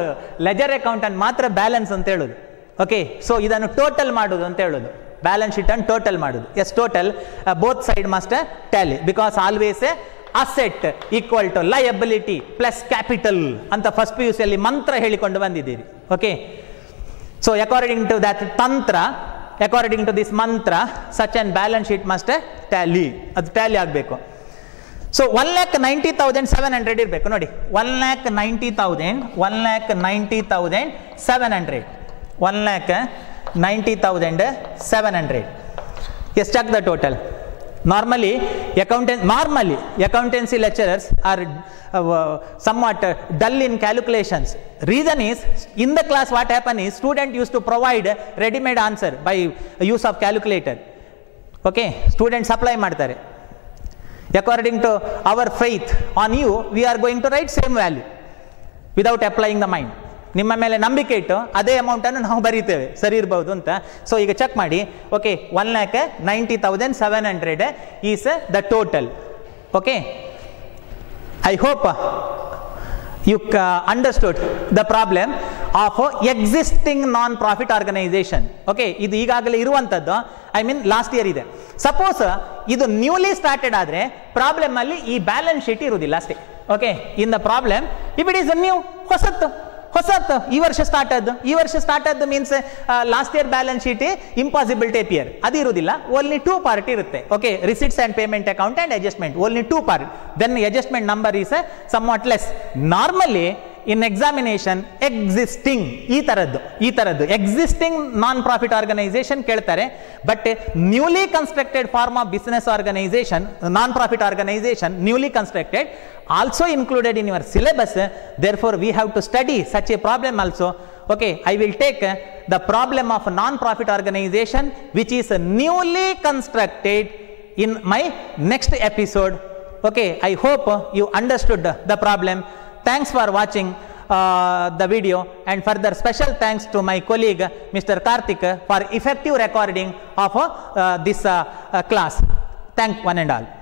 leisure account ಅನ್ನು ಮಾತ್ರ ಬ್ಯಾಲೆನ್ಸ್ ಅಂತ ಹೇಳೋದು. ಓಕೆ, ಸೊ ಇದನ್ನು ಟೋಟಲ್ ಮಾಡೋದು ಅಂತ ಹೇಳೋದು, ಬ್ಯಾಲೆನ್ಸ್ ಶೀಟ್ ಅನ್ನು ಟೋಟಲ್ ಮಾಡೋದು. Yes, total both side must tally, because always asset equal to liability plus capital ಅಂತ ಫಸ್ಟ್ PUC ಅಲ್ಲಿ ಮಂತ್ರ ಹೇಳಿಕೊಂಡು ಬಂದಿದ್ದೀರಿ. Okay, so according to that ತಂತ್ರ, ಅಕಾರ್ಡಿಂಗ್ ಟು ದಿಸ್ ಮಂತ್ರ, such and balance sheet must tally, ಅದು tally ಆಗಬೇಕು. So 1,90,700 ಇರಬೇಕು. ನೋಡಿ, 1,90,700, 1,90,700. yes, check the total. normally accountancy lecturers are somewhat dull in calculations. reason is, in the class what happen is, student used to provide ready made answer by use of calculator. okay, students apply ಮಾಡ್ತಾರೆ. according to our faith on you, we are going to write same value without applying the mind. ನಿಮ್ಮ ಮೇಲೆ ನಂಬಿಕೆ ಇಟ್ಟು ಅದೇ amount ಅನ್ನು ನಾವು ಬರೀತೇವೆ, ಸರಿ ಇರಬಹುದು ಅಂತ. ಸೊ ಈಗ ಚೆಕ್ ಮಾಡಿ. Okay, 1,90,700 is the total. Okay, I hope you understood the problem of existing non-profit organization. Okay, ಇದು ಈಗಾಗಲೇ ಇರುವಂತದ್ದು, ಐ ಮೀನ್ ಲಾಸ್ಟ್ ಇಯರ್ ಇದೆ. ಸಪೋಸ್ ಇದು ನ್ಯೂಲಿ ಸ್ಟಾರ್ಟೆಡ್ ಆದ್ರೆ ಪ್ರಾಬ್ಲಮ್ ಅಲ್ಲಿ ಈ ಬ್ಯಾಲೆನ್ಸ್ ಶೀಟ್ ಇರುವುದಿಲ್ಲ ಅಷ್ಟೇ. Okay, in the problem if it is new, ಹೊಸತ್ತು ಈ ವರ್ಷ ಸ್ಟಾರ್ಟ್ ಆದ್ದು means last year balance sheet impossible to appear, ಅದು ಇರುವುದಿಲ್ಲ. ಓನ್ಲಿ 2 ಪಾರ್ಟ್ ಇರುತ್ತೆ. Okay, receipts and payment account and adjustment, only 2 part. Then adjustment number is somewhat less. Normally in examination existing ಈ ತರದ್ದು existing non profit organisation ಕೇಳ್ತಾರೆ. But newly constructed form of business organisation, non profit organisation newly constructed also included in your syllabus. therefore we have to study such a problem also. okay, I will take the problem of non-profit organization which is newly constructed in my next episode. Okay, I hope you understood the problem. Thanks for watching the video, and further special thanks to my colleague Mr. Karthik for effective recording of this class. Thank one and all.